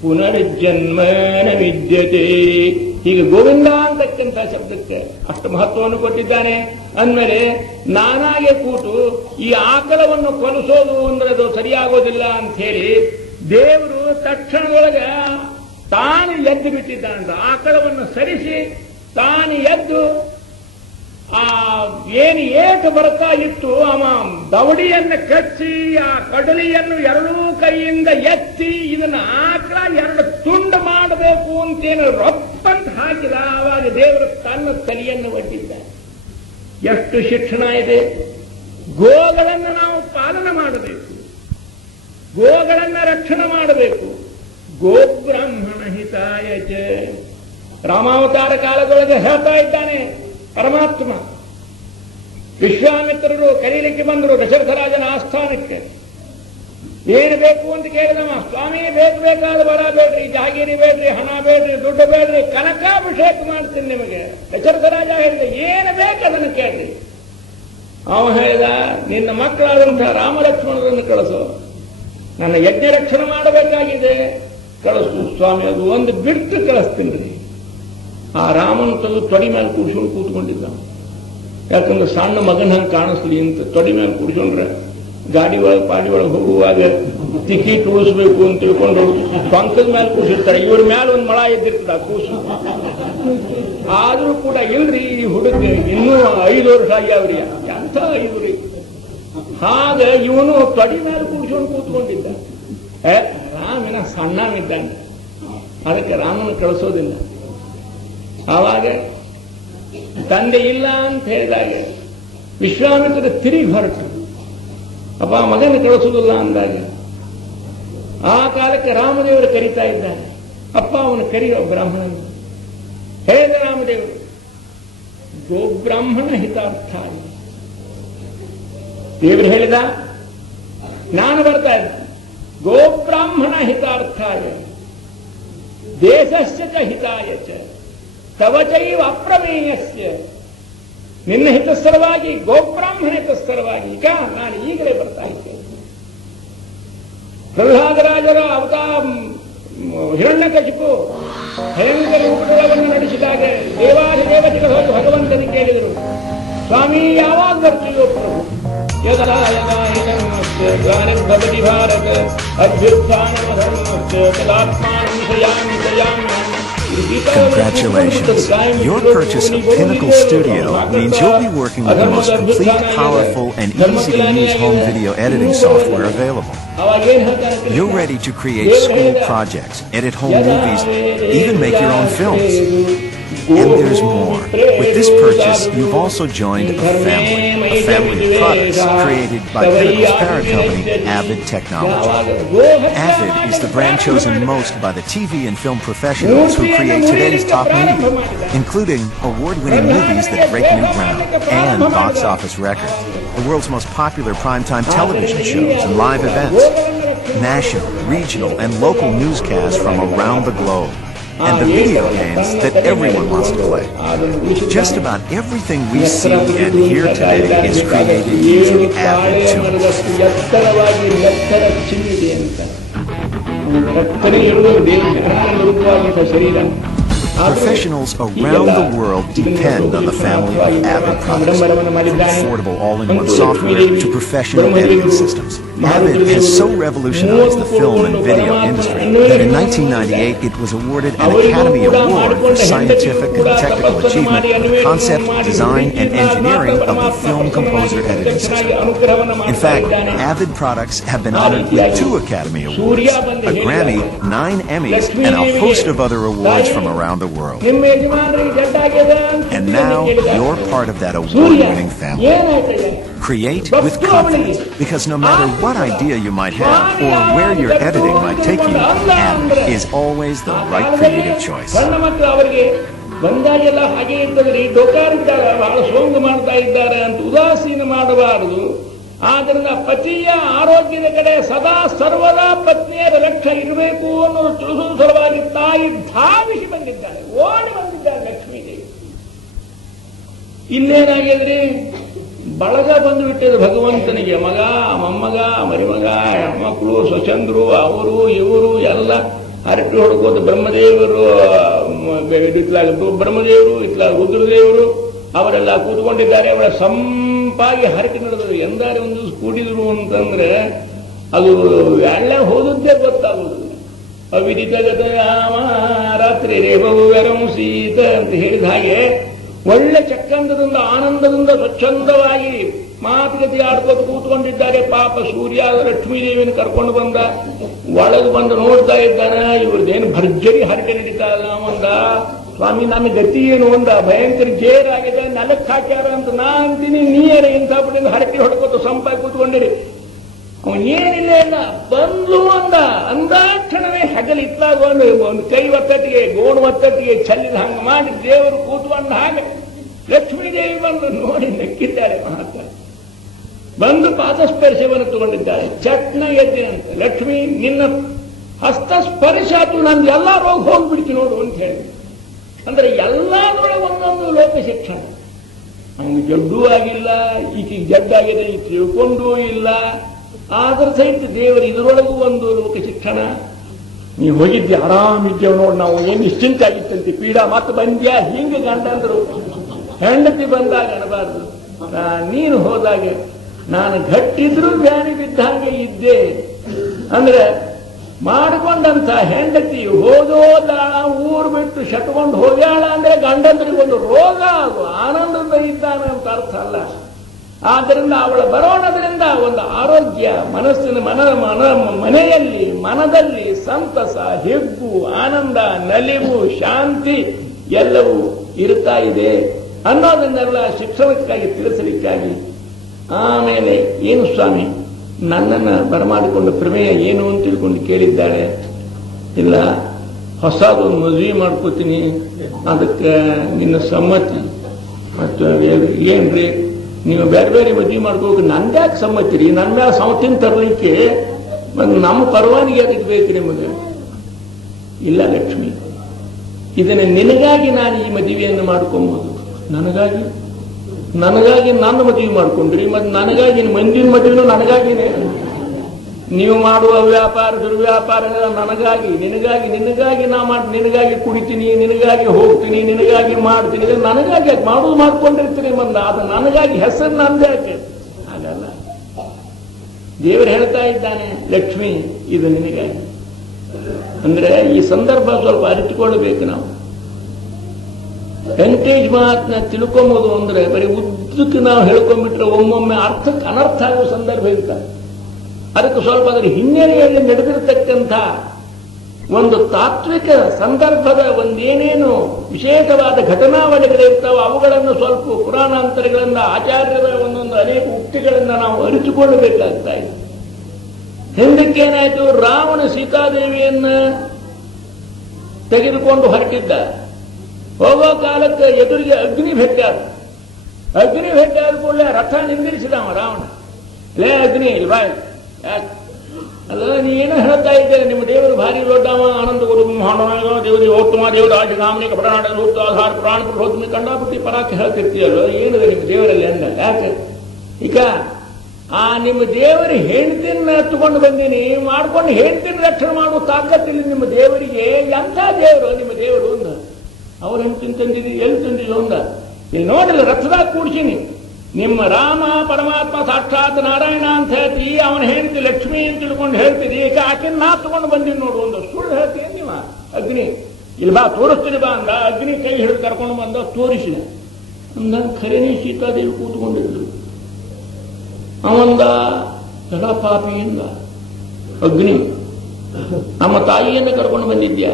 ಪುನರ್ಜನ್ಮ ನ ವಿದ್ಯತೆ. ಹೀಗೆ ಗೋವಿಂದ ಅಂತಕ್ಕಂಥ ಶಬ್ದಕ್ಕೆ ಅಷ್ಟು ಮಹತ್ವವನ್ನು ಕೊಟ್ಟಿದ್ದಾನೆ. ಅಂದಮೇಲೆ ನಾನಾಗೆ ಕೂತು ಈ ಆಕಳವನ್ನು ಕೊಲಿಸೋದು ಅಂದ್ರೆ ಅದು ಸರಿಯಾಗೋದಿಲ್ಲ ಅಂತ ಹೇಳಿ ದೇವರು ತಕ್ಷಣದೊಳಗ ತಾನು ಎದ್ದು ಬಿಟ್ಟಿದ್ದಾನಂತ. ಆಕಳವನ್ನು ಸರಿಸಿ ತಾನು ಎದ್ದು ಆ ಏನು ಏಟು ಬರ್ತಾ ಇತ್ತು ಅವ ದವಡಿಯನ್ನು ಕಚ್ಚಿ ಆ ಕಡಲಿಯನ್ನು 2 ಕೈಯಿಂದ ಎತ್ತಿ ಇದನ್ನ ಆಕಳ 2 ತುಂಡು ಮಾಡಬೇಕು ಅಂತೇನು ರೊಪ್ಪಂತ ಹಾಕಿದ. ಆವಾಗ ದೇವರು ತನ್ನ ತಲೆಯನ್ನು ಒಡ್ಡಿದ್ದ. ಎಷ್ಟು ಶಿಕ್ಷಣ ಇದೆ. ಗೋಗಳನ್ನು ನಾವು ಪಾಲನೆ ಮಾಡಬೇಕು, ಗೋಗಳನ್ನು ರಕ್ಷಣೆ ಮಾಡಬೇಕು. ಗೋಬ್ರಾಹ್ಮಣ ಹಿತಾಯ ಚ. ರಾಮಾವತಾರ ಕಾಲದೊಳಗೆ ಹೇಳ್ತಾ ಇದ್ದಾನೆ ಪರಮಾತ್ಮ. ವಿಶ್ವಾಮಿತ್ರರು ಕರೀಲಿಕ್ಕೆ ಬಂದರು ದಶರಥ ರಾಜನ ಆಸ್ಥಾನಕ್ಕೆ. ಏನು ಬೇಕು ಅಂತ ಕೇಳಿದವ. ಸ್ವಾಮಿ ಬೇಕಾದ ಬರ ಬೇಡ್ರಿ, ಜಾಗೀರಿ ಬೇಡ್ರಿ, ಹಣ ಬೇಡ್ರಿ, ದುಡ್ಡು ಬೇಡ್ರಿ, ಕನಕಾಭಿಷೇಕ ಮಾಡ್ತೀನಿ ನಿಮಗೆ. ದಶರಥ ರಾಜ ಹೇಳಿದ ಏನು ಬೇಕು ಅದನ್ನು ಕೇಳ್ರಿ. ಅವ ಹೇಳಿದ ನಿನ್ನ ಮಕ್ಕಳಾದಂತಹ ರಾಮಲಕ್ಷ್ಮಣರನ್ನು ಕಳಿಸು, ನನ್ನ ಯಜ್ಞ ರಕ್ಷಣೆ ಮಾಡಬೇಕಾಗಿದೆ, ಕಳಿಸು ಸ್ವಾಮಿ. ಅದು ಒಂದು ಬಿಟ್ಟು ಕಳಿಸ್ತೀನಿ. ಆ ರಾಮನ ತಂದು ತೊಡಿ ಮೇಲೆ ಕೂಡ್ಸ್ಕೊಂಡು ಕೂತ್ಕೊಂಡಿದ್ದ. ಯಾಕಂದ್ರೆ ಸಣ್ಣ ಮಗನ ಹಂಗೆ ಕಾಣಿಸ್ಲಿ ಅಂತ ತೊಡಿ ಮೇಲೆ ಕೂಡ್ಸ್ಕೊಂಡ್ರೆ ಗಾಡಿ ಒಳಗೆ ಪಾಡಿ ಒಳಗೆ ಹೋಗುವಾಗ ಟಿಕೆಟ್ ಉಳಿಸ್ಬೇಕು ಅಂತ ತಿಳ್ಕೊಂಡು ಪಂಕದ ಮೇಲೆ ಕೂಸಿರ್ತಾರೆ. ಇವ್ರ ಮೇಲೆ ಒಂದು ಮಳ ಎದ್ದಿರ್ತದ ಆ ಕೂಸು. ಆದ್ರೂ ಕೂಡ ಇಲ್ರಿ ಈ ಹುಡುಗ ಇನ್ನೂ 5 ವರ್ಷ ಆಗ್ಯಾವ್ರಿ. ಎಂಥ 5 ರೀ. ಹಾಗ ಇವನು ತೊಡಿ ಮೇಲೆ ಕೂಡ್ಸ್ಕೊಂಡು ಕೂತ್ಕೊಂಡಿದ್ದ. ರಾಮನ ಸಣ್ಣವಿದ್ದಾನೆ, ಅದಕ್ಕೆ ರಾಮನ ಕಳಿಸೋದಿಲ್ಲ. ಆವಾಗ ತಂದೆ ಇಲ್ಲ ಅಂತ ಹೇಳಿದಾಗ ವಿಶ್ವಾಮಿತ್ರ ತಿರುಗಿ ಹೊರಟು. ಅಪ್ಪ ಮಗನ ಕಳಿಸೋದಿಲ್ಲ ಅಂದಾಗ ಆ ಕಾಲಕ್ಕೆ ರಾಮದೇವರು ಕರೀತಾ ಇದ್ದಾನೆ. ಅಪ್ಪ ಅವನು ಕರೆಯೋ ಬ್ರಾಹ್ಮಣ. ಹೇಳಿದ ರಾಮದೇವರು, ಗೋಬ್ರಾಹ್ಮಣ ಹಿತಾರ್ಥ. ದೇವರು ಹೇಳಿದ, ನಾನು ಬರ್ತಾ ಇದ್ದೆ. ಗೋಬ್ರಾಹ್ಮಣ ಹಿತಾರ್ಥಾಯ ದೇಶಸ್ಯ ಚ ಹಿತಾಯ ಚ ತವ ಚೈವ ಅಪ್ರಮೇಯಸ್ಯ. ನಿನ್ನ ಹಿತಸ್ಥರವಾಗಿ, ಗೋಬ್ರಾಹ್ಮಣ ಹಿತಸ್ಥರವಾಗಿ ಈಗ ನಾನು ಈಗಲೇ ಬರ್ತಾ ಇದ್ದೇನೆ. ಪ್ರಹ್ಲಾದರಾಜರ ಹಿರಣ್ಯಕಶಿಪು ಭಯಂಕರ ಉಪಟಳವನ್ನು ನಡೆಸಿದಾಗ ದೇವಾಧಿದೇವತೆಗಳು ಹೋಗಿ ಭಗವಂತನಿಗೆ ಕೇಳಿದರು, ಸ್ವಾಮಿ ಯಾವಾಗ ಬರ್ತೀಯೋ ಪ್ರಭು? ಯದಾ ಯದಾ ಹಿ ಧರ್ಮಸ್ಯ ಗ್ಲಾನಿರ್ಭವತಿ Bharat ಅಭ್ಯುತ್ಥಾನಮಧರ್ಮಸ್ಯ ತದಾತ್ಮಾನಂ ಶಯಾಮಿ ಶಯಾಮಿ. Congratulations. Your purchase of Pinnacle Studio means you'll be working with the most complete, powerful, and easy-to-use home video editing software available. You're ready to create school projects, edit home movies, even make your own films. And there's more. With this purchase, you've also joined a family of products created by Pinnacle's parent company, Avid Technology. Avid is the brand chosen most by the TV and film professionals who create today's top media, including award-winning movies that break new ground and box office records, the world's most popular primetime television shows and live events, national, regional, and local newscasts from around the globe, and the video games that everyone wants to play. Just about everything we see and hear today is created using Avid tools. Professionals around the world depend on the family of Avid products, from affordable all-in-one software to professional editing systems. Avid has so revolutionized the film and video industry that in 1998 it was awarded an Academy Award for scientific and technical achievement in the concept, design, and engineering of the film composer editing system. In fact, Avid products have been honored with 2 Academy Awards, a Grammy, 9 Emmys, and a host of other awards from around the world. And now you're part of that award-winning family. Create with confidence, because no matter what idea you might have or where your editing might take you, Avid is always the right creative choice. ಬಂದಾಗೆಲ್ಲ ಹಾಗೆ ಇರ್ತದ್ರಿ, ಡೋಕಾರಿದ್ದಾರೆ, ಬಹಳ ಸೋಂಗು ಮಾಡ್ತಾ ಇದ್ದಾರೆ ಅಂತ ಉದಾಸೀನ ಮಾಡಬಾರದು. ಆದ್ದರಿಂದ ಪತಿಯ ಆರೋಗ್ಯದ ಕಡೆ ಸದಾ ಸರ್ವದಾ ಪತ್ನಿಯರ ಲಕ್ಷ್ಯ ಇರಬೇಕು ಅನ್ನೋದು ತಿಳಿಸುವ ಸಲುವಾಗಿ ತಾಯಿ ಧಾವಿಸಿ ಬಂದಿದ್ದಾಳೆ, ಓಡಿ ಬಂದಿದ್ದಾಳೆ ಲಕ್ಷ್ಮೀದೇವಿ. ಇನ್ನೇನಾಗಿದ್ರಿ, ಬಳಗ ಬಂದು ಬಿಟ್ಟಿದೆ ಭಗವಂತನಿಗೆ. ಮಗ, ಮೊಮ್ಮಗ, ಮರಿಮಗ, ಹೆಣ್ಮಕ್ಳು, ಸ್ವಚಂದ್ರು, ಅವರು ಇವರು ಎಲ್ಲ ಹರಟಿ ಹೊಡ್ಕೋತ ಬ್ರಹ್ಮದೇವರು ಇತ್ಲಾಗ ರುದ್ರದೇವರು ಅವರೆಲ್ಲ ಕೂತ್ಕೊಂಡಿದ್ದಾರೆ. ಅವರ ಸಂಪಾಗಿ ಹರಟಿ ನಡೆದರು. ಎಂದಾರೆ ಒಂದು ದಿವಸ ಕೂಡಿದ್ರು ಅಂತಂದ್ರೆ ಅದು ಎಳ್ಳೆ ಹೋದದ್ದೇ ಗೊತ್ತಾಗುವುದಿಲ್ಲ. ಅವಿದಿತ ಗತಯಾಮ ರಾತ್ರಿ ರೇವವು ವೆರಂ ಸೀತ ಅಂತ ಹೇಳಿದ ಹಾಗೆ ಒಳ್ಳೆ ಚಕ್ಕಂದದಿಂದ ಆನಂದದಿಂದ ಸ್ವಚ್ಛಂದವಾಗಿ ಮಾತುಕತೆ ಆಡ್ಕೋತ ಕೂತ್ಕೊಂಡಿದ್ದಾರೆ. ಪಾಪ ಸೂರ್ಯ ಲಕ್ಷ್ಮೀದೇವಿಯನ್ನು ಕರ್ಕೊಂಡು ಬಂದ. ಒಳಗೆ ಬಂದು ನೋಡ್ತಾ ಇದ್ದಾನೆ, ಇವ್ರದ್ದೇನು ಭರ್ಜರಿ ಹರಟೆ ನಡೀತಾ ಇಲ್ಲ. ಅಂದ, ಸ್ವಾಮಿ ನಮ್ಮ ಗತಿ ಏನು ಅಂದ. ಭಯಂಕರ ಜೇರಾಗಿದೆ, ನೆಲಕ್ಕೆ ಹಾಕ್ಯಾರ ಅಂತ ನಾ ಅಂತೀನಿ, ನೀರ ಇಂಥ ಬಿಟ್ಟಿಂದ ಹರಟೆ ಹೊಡ್ಕೋತ ಸಂಪಾಗಿ ಕೂತ್ಕೊಂಡಿರಿ. ಅವನು ಏನಿಲ್ಲ ಇಲ್ಲ ಬಂದು ಅಂದಾಕ್ಷಣವೇ ಹಗಲಿತ್ತಾಗ ಒಂದು ಕೈ ಒತ್ತಟ್ಟಿಗೆ ಗೋಣು ಒತ್ತಟ್ಟಿಗೆ ಚೆಲ್ಲಿದ ಹಂಗೆ ಮಾಡಿ ದೇವರು ಕೂತ್ಕೊಂಡ ಹಾಗೆ ಲಕ್ಷ್ಮೀದೇವಿ ಬಂದು ನೋಡಿ ನಕ್ಕಿದ್ದಾಳೆ. ಮಹಾತ್ಮ ಬಂದು ಪಾದಸ್ಪರ್ಶವನ್ನು ತಗೊಂಡಿದ್ದಾಳೆ. ಚಟ್ನ ಎದ್ದಿನಂತ, ಲಕ್ಷ್ಮಿ ನಿನ್ನ ಹಸ್ತಸ್ಪರ್ಶ ಆತು, ನಂದು ಎಲ್ಲಾ ರೋಗ ಹೋಗ್ಬಿಡ್ತಿ ನೋಡು ಅಂತ ಹೇಳಿ. ಅಂದ್ರೆ ಎಲ್ಲದರೊಳಗೆ ಒಂದೊಂದು ಲೋಕ ಶಿಕ್ಷಣ. ಅವನು ಜಡ್ಡೂ ಆಗಿಲ್ಲ, ಈಕೆಗೆ ಜಡ್ಡಾಗಿದೆ ಈ ತಿಳ್ಕೊಂಡೂ ಇಲ್ಲ. ಆದ್ರೆ ಸಹಿತ ದೇವರು ಇದರೊಳಗೂ ಒಂದು ಲೋಕ ಶಿಕ್ಷಣ. ನೀವು ಹೋಗಿದ್ದೆ ಆರಾಮಿದ್ದೇವ್ ನೋಡಿ, ನಾವು ಏನು ನಿಶ್ಚಿಂತೆ ಆಗಿತ್ತಂತೆ, ಪೀಡಾ ಮತ್ತೆ ಬಂದ್ಯಾ ಹಿಂಗೆ ಗಂಡಂದ್ರು. ಹೆಂಡತಿ ಬಂದಾಗ ಅನಬಾರ್ದು, ನೀನು ಹೋದಾಗೆ ನಾನು ಗಟ್ಟಿದ್ರು ಬ್ಯಾನಿ ಬಿದ್ದಂಗೆ ಇದ್ದೆ ಅಂದ್ರೆ ಮಾಡಿಕೊಂಡಂತ ಹೆಂಡತಿ ಹೋದೋದ ಊರು ಬಿಟ್ಟು ಶಟ್ಕೊಂಡು ಹೋಗ್ಯಾಳ ಅಂದ್ರೆ ಗಂಡಂದ್ರಿಗೆ ಒಂದು ರೋಗ, ಅದು ಆನಂದದ ಇದ್ದಾನೆ ಅಂತ ಅರ್ಥ ಅಲ್ಲ. ಆದ್ದರಿಂದ ಅವಳ ಬರೋಣದ್ರಿಂದ ಒಂದು ಆರೋಗ್ಯ ಮನಸ್ಸಿನ ಮನೆಯಲ್ಲಿ ಮನದಲ್ಲಿ ಸಂತಸ, ಹಿಗ್ಗು, ಆನಂದ, ನಲಿವು, ಶಾಂತಿ ಎಲ್ಲವೂ ಇರ್ತಾ ಇದೆ ಅನ್ನೋದನ್ನೆಲ್ಲ ಶಿಕ್ಷಣಕ್ಕಾಗಿ ತಿಳಿಸಲಿಕ್ಕಾಗಿ. ಆಮೇಲೆ ಏನು ಸ್ವಾಮಿ ನನ್ನನ್ನು ಬರಮಾಡಿಕೊಂಡು ಪ್ರಮೇಯ ಏನು ಅಂತ ತಿಳ್ಕೊಂಡು ಕೇಳಿದ್ದಾಳೆ. ಇಲ್ಲ, ಹೊಸದೊಂದು ಮದುವೆ ಮಾಡ್ಕೋತೀನಿ, ಅದಕ್ಕೆ ನಿನ್ನ ಸಮ್ಮತಿ. ಮತ್ತು ಏನ್ರಿ ನೀವು ಬೇರೆ ಬೇರೆ ಮದುವೆ ಮಾಡ್ಕೋಬೇಕು, ನಂದ್ಯಾಕೆ ಸಮ್ಮತಿ ರೀ? ನನ್ನ ಮ್ಯಾಲ ಸಮ್ಮತಿನ ತರಲಿಕ್ಕೆ ನಮ್ಮ ಪರವಾನಿಗೆ ಅದಕ್ಕೆ ಬೇಕು ನಿಮಗೆ? ಇಲ್ಲ ಲಕ್ಷ್ಮಿ, ಇದನ್ನು ನಿನಗಾಗಿ ನಾನು ಈ ಮದುವೆಯನ್ನು ಮಾಡ್ಕೊಬಹುದು. ನನಗಾಗಿ ನನ್ನ ಮದುವೆ ಮಾಡ್ಕೊಂಡ್ರಿ, ಮತ್ತೆ ನನಗಾಗಿ ಮಂದಿನ ಮದುವೆನೂ ನನಗಾಗಿನೇ. ನೀವು ಮಾಡುವ ವ್ಯಾಪಾರ ದುರ್ವ್ಯಾಪಾರಗಳ ನನಗಾಗಿ, ನಿನಗಾಗಿ ನಾ ಮಾಡಿ, ನಿನಗಾಗಿ ಕುಡಿತೀನಿ, ನಿನಗಾಗಿ ಹೋಗ್ತೀನಿ, ನಿನಗಾಗಿ ಮಾಡ್ತೀನಿ, ನನಗಾಗಿ ಮಾಡೋದು ಮಾಡ್ಕೊಂಡಿರ್ತೀನಿ. ಅದು ನನಗಾಗಿ ಹೆಸರು ನಂದೇ ಯಾಕೆ? ಹಾಗಲ್ಲ, ದೇವರು ಹೇಳ್ತಾ ಇದ್ದಾನೆ, ಲಕ್ಷ್ಮಿ ಇದು ನಿನಗಾಗಿ. ಅಂದ್ರೆ ಈ ಸಂದರ್ಭ ಸ್ವಲ್ಪ ಅರಿತುಕೊಳ್ಳಬೇಕು ನಾವು. ವೆಂಕಟೇಶ್ ಮಾತನ್ನ ತಿಳ್ಕೊಂಬೋದು ಅಂದ್ರೆ ಬರೀ ಉದ್ದಕ್ಕೆ ನಾವು ಹೇಳ್ಕೊಂಡ್ಬಿಟ್ರೆ ಒಮ್ಮೊಮ್ಮೆ ಅರ್ಥಕ್ಕೆ ಅನರ್ಥ ಆಗುವ ಸಂದರ್ಭ ಇರ್ತಾರೆ. ಅದಕ್ಕೆ ಸ್ವಲ್ಪ ಅದರ ಹಿನ್ನೆಲೆಯಲ್ಲಿ ನಡೆದಿರತಕ್ಕಂಥ ಒಂದು ತಾತ್ವಿಕ ಸಂದರ್ಭದ ಒಂದೇನೇನು ವಿಶೇಷವಾದ ಘಟನಾವಳಿಗಳಿರ್ತಾವೆ ಅವುಗಳನ್ನು ಸ್ವಲ್ಪ ಪುರಾಣಾಂತರಗಳಿಂದ ಆಚಾರ್ಯರ ಒಂದೊಂದು ಅನೇಕ ಉಕ್ತಿಗಳಿಂದ ನಾವು ಅರಿತುಕೊಳ್ಳಬೇಕಾಗ್ತಾ ಇದೆ. ಹಿಂದಕ್ಕೇನಾಯ್ತು, ರಾವಣ ಸೀತಾದೇವಿಯನ್ನ ತೆಗೆದುಕೊಂಡು ಹೊರಟಿದ್ದ. ಹೋಗೋ ಕಾಲಕ್ಕೆ ಎದುರಿಗೆ ಅಗ್ನಿ ಭೇಟಿಯಾದ. ಅಗ್ನಿ ಭೇಟಿಯಾದ ಕೂಡಲೇ ರಥ ನಿಂದಿರಿಸಿದವ ರಾವಣ. ಲೇ ಅಗ್ನಿ ಬಾಯ್, ಯಾಕೆ ಅಲ್ಲ ನೀ ಏನೋ ಹೇಳ್ತಾ ಇದ್ದೇನೆ, ನಿಮ್ಮ ದೇವರು ಭಾರಿ ದೊಡ್ಡವ, ಆನಂದ ಗುರು ದೇವರಿಗೆ ಓತ್ತಮ ದೇವರ ಆಜಗಾಮನಿಕ ಪುರಾಣ ಆಧಾರ ಪುರಾಣ ಹೋದ್ಮಿ ಕಂಡಾಪಟ್ಟಿ ಪರಾಕ್ಕೆ ಹೇಳ್ತಿರ್ತೀಯಲ್ಲ, ಏನಿದೆ ನಿಮ್ಮ ದೇವರಲ್ಲಿ ಅಂದ. ಯಾಕೆ ಈಗ ನಿಮ್ಮ ದೇವರ ಹೆಂಡತಿನ ತಗೊಂಡು ಬಂದೀನಿ, ಮಾಡ್ಕೊಂಡು ಹೆಂಡತಿನ ರಕ್ಷಣೆ ಮಾಡುವ ತಾಕತ್ತಿಲ್ಲ ನಿಮ್ಮ ದೇವರಿಗೆ. ಎಂಥ ದೇವರು ನಿಮ್ಮ ದೇವರು ಅಂದ. ಅವ್ರು ಹೆಂಡತಿನ ತಂದಿದ್ದೀವಿ, ಎಲ್ಲಿ ತಂದಿದ್ದು ಅಂದ. ಇಲ್ಲಿ ನೋಡಿಲ್ಲ, ರಥದಾಗ ಕೂಡ್ಸಿನಿ, ನಿಮ್ಮ ರಾಮ ಪರಮಾತ್ಮ ಸಾಕ್ಷಾತ್ ನಾರಾಯಣ ಅಂತ ಹೇಳ್ತಿ, ಅವನ ಹೆಂಡತಿ ಲಕ್ಷ್ಮಿ ಅಂತ ತಿಳ್ಕೊಂಡು ಹೇಳ್ತಿದ್ದಿ, ಈಗ ಆಕೆನ ನಾ ತಗೊಂಡು ಬಂದೀನಿ ನೋಡು. ಒಂದು ಸುಳ್ಳು ಹೇಳ್ತೀನಿ ನೀವ. ಅಗ್ನಿ ಇಲ್ಲಿ ಬಾ ತೋರಿಸ್ತೀನಿ ಬಾ ಅಂದ. ಅಗ್ನಿ ಕೈ ಹಿಡಿದು ಕರ್ಕೊಂಡು ಬಂದ, ತೋರಿಸಿದ. ಅಂದ ಖರೇನಿ ಸೀತಾದೇವಿ ಕೂತ್ಕೊಂಡಿದ್ರು. ಅವಂದ ಜಗಳ ಪಾಪಿಯಿಂದ ಅಗ್ನಿ, ನಮ್ಮ ತಾಯಿಯನ್ನು ಕರ್ಕೊಂಡು ಬಂದಿದ್ಯಾ,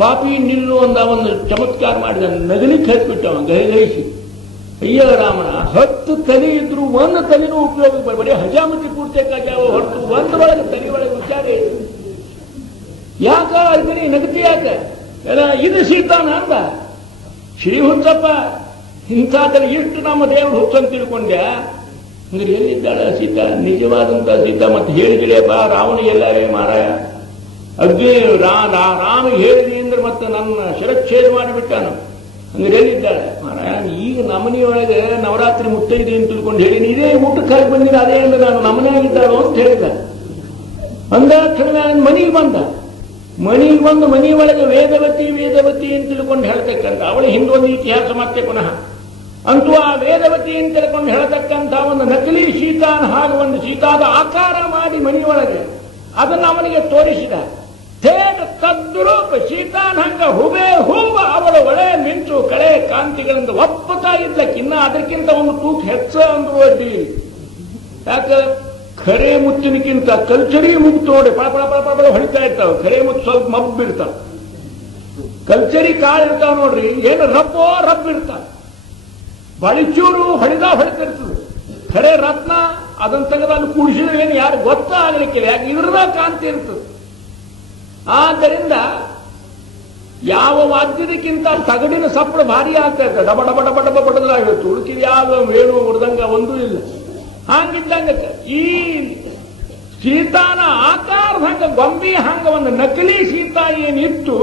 ಪಾಪಿ ನಿಲ್ಲು ಅಂದ. ಒಂದು ಚಮತ್ಕಾರ ಮಾಡಿದ, ನಗಲಿಕ್ಕೆ ಹತ್ಬಿಟ್ಟವ ಗೈಸಿ. ಅಯ್ಯ ರಾಮನ 10 ತಲೆ ಇದ್ರು ಒಂದು ತಲೆನೂ ಉಪಯೋಗ ಬರೀ ಹಜಾಮತಿ ಪೂರ್ತಿಯಾಗ್ಯಾವ ಹೊರತು ಒಂದರೊಳಗೆ ತಲೆ ಒಳಗೆ ವಿಚಾರ ಇದೆ. ಯಾಕ ಅಗ್ನಿ ನಗತಿ ಯಾಕ? ಎಲ್ಲ ಇದು ಸೀತಾನ ಅಂದ. ಶ್ರೀ ಹುಚ್ಚಪ್ಪ, ಇಂಥಾದಲ್ಲಿ ಇಷ್ಟು ನಮ್ಮ ದೇವರು ಹುಚ್ಚಂತ ತಿಳ್ಕೊಂಡ್ಯ. ಅಂದ್ರೆ ಎಲ್ಲಿದ್ದಾಳ ಸೀತಾ, ನಿಜವಾದಂತ ಸೀತಾ? ಮತ್ತೆ ಹೇಳಿದಿಲೇಪ ರಾವಣ ಎಲ್ಲವೇ ಮಾರಾಯ. ಅಗ್ನಿ ರಾಮ ಹೇಳಿದಿ ಅಂದ್ರೆ ಮತ್ತೆ ನನ್ನ ಶಿರಚ್ಛೇದ ಮಾಡಿಬಿಟ್ಟಾನು. ಅಂದ್ರೆ ಎಲ್ಲಿದ್ದಾಳೆ ಮಾರಾಯ? ಈಗ ನಮ್ಮನೆಯೊಳಗೆ ನವರಾತ್ರಿ ಮುತ್ತೈದೆ ಅಂತ ತಿಳ್ಕೊಂಡು ಹೇಳಿ ಇದೇ ಊಟಕ್ಕೆ ಹಾಕಿ ಬಂದಿನ, ಅದೇ ಅಂದ್ರೆ ನಾನು ನಮ್ಮನೆಯಾಗಿದ್ದಾಳು ಅಂತ ಹೇಳಿದ. ಅಂದಾಕ್ಷಣ ಮನೆಗೆ ಬಂದ. ಮನೆ ಒಳಗೆ ವೇದವತಿ ಅಂತ ತಿಳ್ಕೊಂಡು ಹೇಳ್ತಕ್ಕಂಥ ಅವಳ ಹಿಂದೊಂದು ಇತಿಹಾಸ ಮತ್ತೆ ಪುನಃ. ಅಂತೂ ಆ ವೇದವತಿ ಅಂತ ತಿಳ್ಕೊಂಡು ಹೇಳ್ತಕ್ಕಂಥ ಒಂದು ನಕಲಿ ಸೀತಾನ ಹಾಗೆ ಒಂದು ಸೀತಾದ ಆಕಾರ ಮಾಡಿ ಮನೆಯೊಳಗೆ ಅದನ್ನು ಅವನಿಗೆ ತೋರಿಸಿದ. ಥೇಟ್ ತದ್ರೂಪ ಸೀತಾನ ಹಂಗ ಹುಬೆ ಹುಂಬ ಅವಳ ಒಳೆ ಮಿಂಚು ಕಳೆ ಕಾಂತಿಗಳಿಂದ ಒಪ್ಪತಾ ಇದ್ದಕ್ಕೆ ಇನ್ನ ಅದಕ್ಕಿಂತ ಒಂದು ತೂಕ ಹೆಚ್ಚ ಅಂದ್ರು ಅಡ್ಡಿ. ಯಾಕೆ? ಖರೆ ಮುತ್ತಿನಕ್ಕಿಂತ ಕಲ್ಚರಿ ಮುತ್ತು ನೋಡಿ ಪಳ ಹೊಡಿತಾ ಇರ್ತಾವ. ಖರೆ ಮುತ್ತು ಸ್ವಲ್ಪ ಮಬ್ಬಿರ್ತಾವ. ಕಲ್ಚರಿ ಕಾಳು ಇರ್ತಾವ ನೋಡ್ರಿ, ಏನು ರಬ್ಬ್ ಇರ್ತಾವ. ಬಳಿಚೂರು ಹೊಡಿತಿರ್ತದೆ. ಖರೆ ರತ್ನ ಅದನ್ನ ತೆಗೆದಲ್ಲಿ ಕೂಡಿಸಿದ್ರೆ ಏನು ಯಾರು ಗೊತ್ತಾಗಲಿಕ್ಕಿಲ್ಲ. ಯಾಕೆ? ಇದ್ರದ ಕಾಂತಿ ಇರ್ತದೆ. ಆದ್ದರಿಂದ ಯಾವ ವಾದ್ಯದಕ್ಕಿಂತ ತಗಡಿನ ಸಪ್ಪಳ ಭಾರಿ ಆಗ್ತಾ ಇರ್ತದೆ. ಡಬ ಡಬ ಡಬ ಡಬ ಬಡದಾಗಿರುತ್ತೆ. ಉಳುಕಿದ ಯಾವ ವೇಣು ಮೃದಂಗ ಒಂದೂ ಇಲ್ಲ. ಹಂಗಿದ್ದಂಗ ಈ ಸೀತಾನ ಆಕಾರದ ಹಂಗ ಗೊಂಬಿ ಹಂಗ ಒಂದು ನಕಲಿ ಸೀತಾ ಏನಿತ್ತು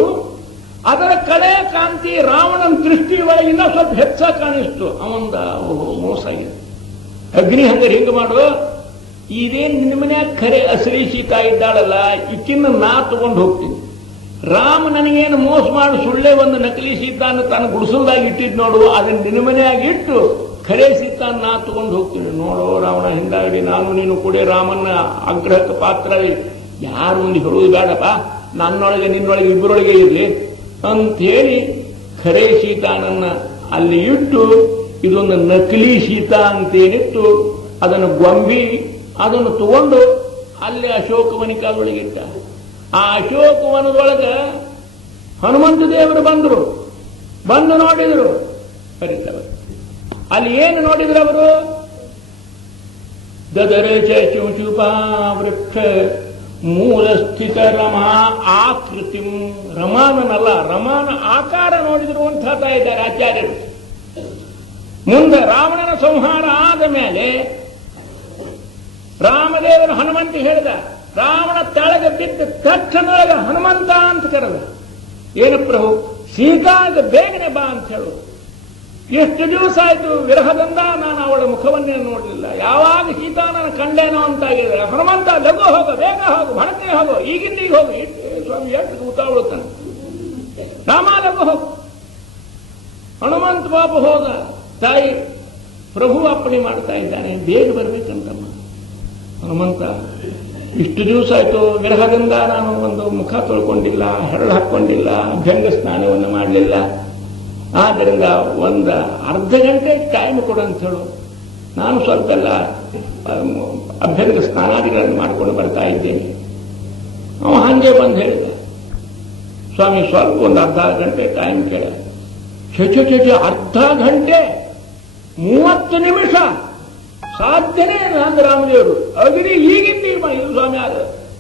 ಅದರ ಕಡೆ ಕಾಂತಿ ರಾವಣನ ದೃಷ್ಟಿ ಒಳಗೆ ಇನ್ನೂ ಸ್ವಲ್ಪ ಹೆಚ್ಚಾಗಿ ಕಾಣಿಸ್ತು. ಅವಂದ ಮೋಸ ಆಗಿದೆ. ಅಗ್ನಿ ಹಂಗಾರೆ ಹಿಂಗ ಮಾಡು, ಇದೇನು ನಿನ್ನ ಮನ್ಯಾಗ ಖರೆ ಅಸಲಿ ಸೀತಾ ಇದ್ದಾಳಲ್ಲ, ಈಕಿನ್ನ ನಾ ತಗೊಂಡು ಹೋಗ್ತೀನಿ. ರಾಮ ನನಗೇನು ಮೋಸ ಮಾಡಿ ಸುಳ್ಳೆ ಒಂದು ನಕಲಿ ಸೀತಾನ ತಾನು ಗುಡಿಸಲ್ದಾಗ ಇಟ್ಟಿದ್ ನೋಡು, ಅದನ್ನ ನಿನ್ನ ಮನೆಯಾಗ ಇಟ್ಟು ಖರೆ ಸೀತಾನ ನಾ ತಗೊಂಡು ಹೋಗ್ತೀನಿ. ನೋಡೋ ರಾವಣ ಹಿಂದಾಗಡಿ ನಾನು ನೀನು ಕೂಡ ರಾಮನ ಆಗ್ರಹಕ್ಕೆ ಪಾತ್ರ, ಯಾರು ಒಂದು ಹೇಳುವುದು ಬೇಡಪ್ಪ, ನನ್ನೊಳಗೆ ನಿನ್ನೊಳಗೆ ಇಬ್ಬರೊಳಗೆ ಇರಲಿ ಅಂತ ಹೇಳಿ ಖರೆ ಸೀತಾನನ್ನ ಅಲ್ಲಿ ಇಟ್ಟು ಇದೊಂದು ನಕಲಿ ಸೀತಾ ಅಂತೇನಿಟ್ಟು ಅದನ್ನು ಗೊಂಬಿ ಅದನ್ನು ತಗೊಂಡು ಅಲ್ಲಿ ಅಶೋಕವನಿಕಾದೊಳಗೆ ಇಟ್ಟ. ಆ ಅಶೋಕವನದೊಳಗ ಹನುಮಂತ ದೇವರು ಬಂದರು, ಬಂದು ನೋಡಿದರು. ಕರೀತವರು ಅಲ್ಲಿ ಏನು ನೋಡಿದ್ರು ಅವರು? ದದರೆ ಚುಚುಪಾ ವೃಕ್ಷ ಮೂಲ ಸ್ಥಿತ ರಮಾ ಆಕೃತಿ. ರಮಾನನಲ್ಲ, ರಮಾನ ಆಕಾರ ನೋಡಿದ್ರು ಅಂತ ಹೇಳ್ತಾ ಇದ್ದಾರೆ ಆಚಾರ್ಯರು. ಮುಂದೆ ರಾವಣನ ಸಂಹಾರ ಆದ ಮೇಲೆ ರಾಮದೇವರು ಹನುಮಂತ ಹೇಳಿದ, ರಾವಣ ತೆಳಗೆ ಬಿದ್ದ ತಕ್ಷಣದೊಳಗೆ ಹನುಮಂತ ಅಂತ ಕರೆದ. ಏನು ಪ್ರಭು, ಸೀತಾಗ ಬೇಗನೆ ಬಾ ಅಂತ ಹೇಳು. ಎಷ್ಟು ದಿವಸ ಆಯ್ತು ವಿರಹದಿಂದ ನಾನು ಅವಳ ಮುಖವನ್ನೇ ನೋಡಲಿಲ್ಲ, ಯಾವಾಗ ಸೀತಾ ನಾನು ಕಂಡೇನೋ ಅಂತಾಗಿದೆ. ಹನುಮಂತ ಲಘು ಹೋಗು, ಬೇಗ ಹೋಗು, ಭಣತೆ ಹೋಗು, ಈಗಿಂದೀಗ ಹೋಗು. ಸ್ವಾಮಿ ಎಷ್ಟು ಉತ್ತಾಳುತ್ತಾನೆ. ರಾಮ ಲಘು ಹೋಗು. ಹನುಮಂತ ಬಾಬು ಹೋದ. ತಾಯಿ ಪ್ರಭು ಅಪ್ಪಣೆ ಮಾಡ್ತಾ ಇದ್ದಾನೆ, ಬೇಗ ಬರ್ಬೇಕಂತಮ್ಮ. ಹನುಮಂತ ಇಷ್ಟು ದಿವಸ ಆಯ್ತು ವಿರಹದಿಂದ ನಾನು ಒಂದು ಮುಖ ತೊಳ್ಕೊಂಡಿಲ್ಲ, ಹೆರಳು ಹಾಕೊಂಡಿಲ್ಲ, ಅಭ್ಯಂಗ ಸ್ನಾನವನ್ನು ಮಾಡಲಿಲ್ಲ. ಆದ್ದರಿಂದ ಒಂದು ಅರ್ಧ ಗಂಟೆ ಟೈಮ್ ಕೊಡು ಅಂತ ಹೇಳು, ನಾನು ಸ್ವಲ್ಪ ಎಲ್ಲ ಅಭ್ಯಂಗ ಸ್ನಾನಾದಿಗಳನ್ನು ಮಾಡಿಕೊಂಡು ಬರ್ತಾ ಇದ್ದೇನೆ. ಅವ ಹಾಗೆ ಬಂದು ಹೇಳಿದ, ಸ್ವಾಮಿ ಸ್ವಲ್ಪ ಒಂದು ಅರ್ಧ ಗಂಟೆ ಟೈಮ್ ಕೇಳ. ಅರ್ಧ ಗಂಟೆ 30 ನಿಮಿಷ ಸಾಧ್ಯನೇ ಅಂದ ರಾಮದೇವರು. ಅಗ್ನಿ ಈಗಿಂದ ಇದು ಸ್ವಾಮಿ,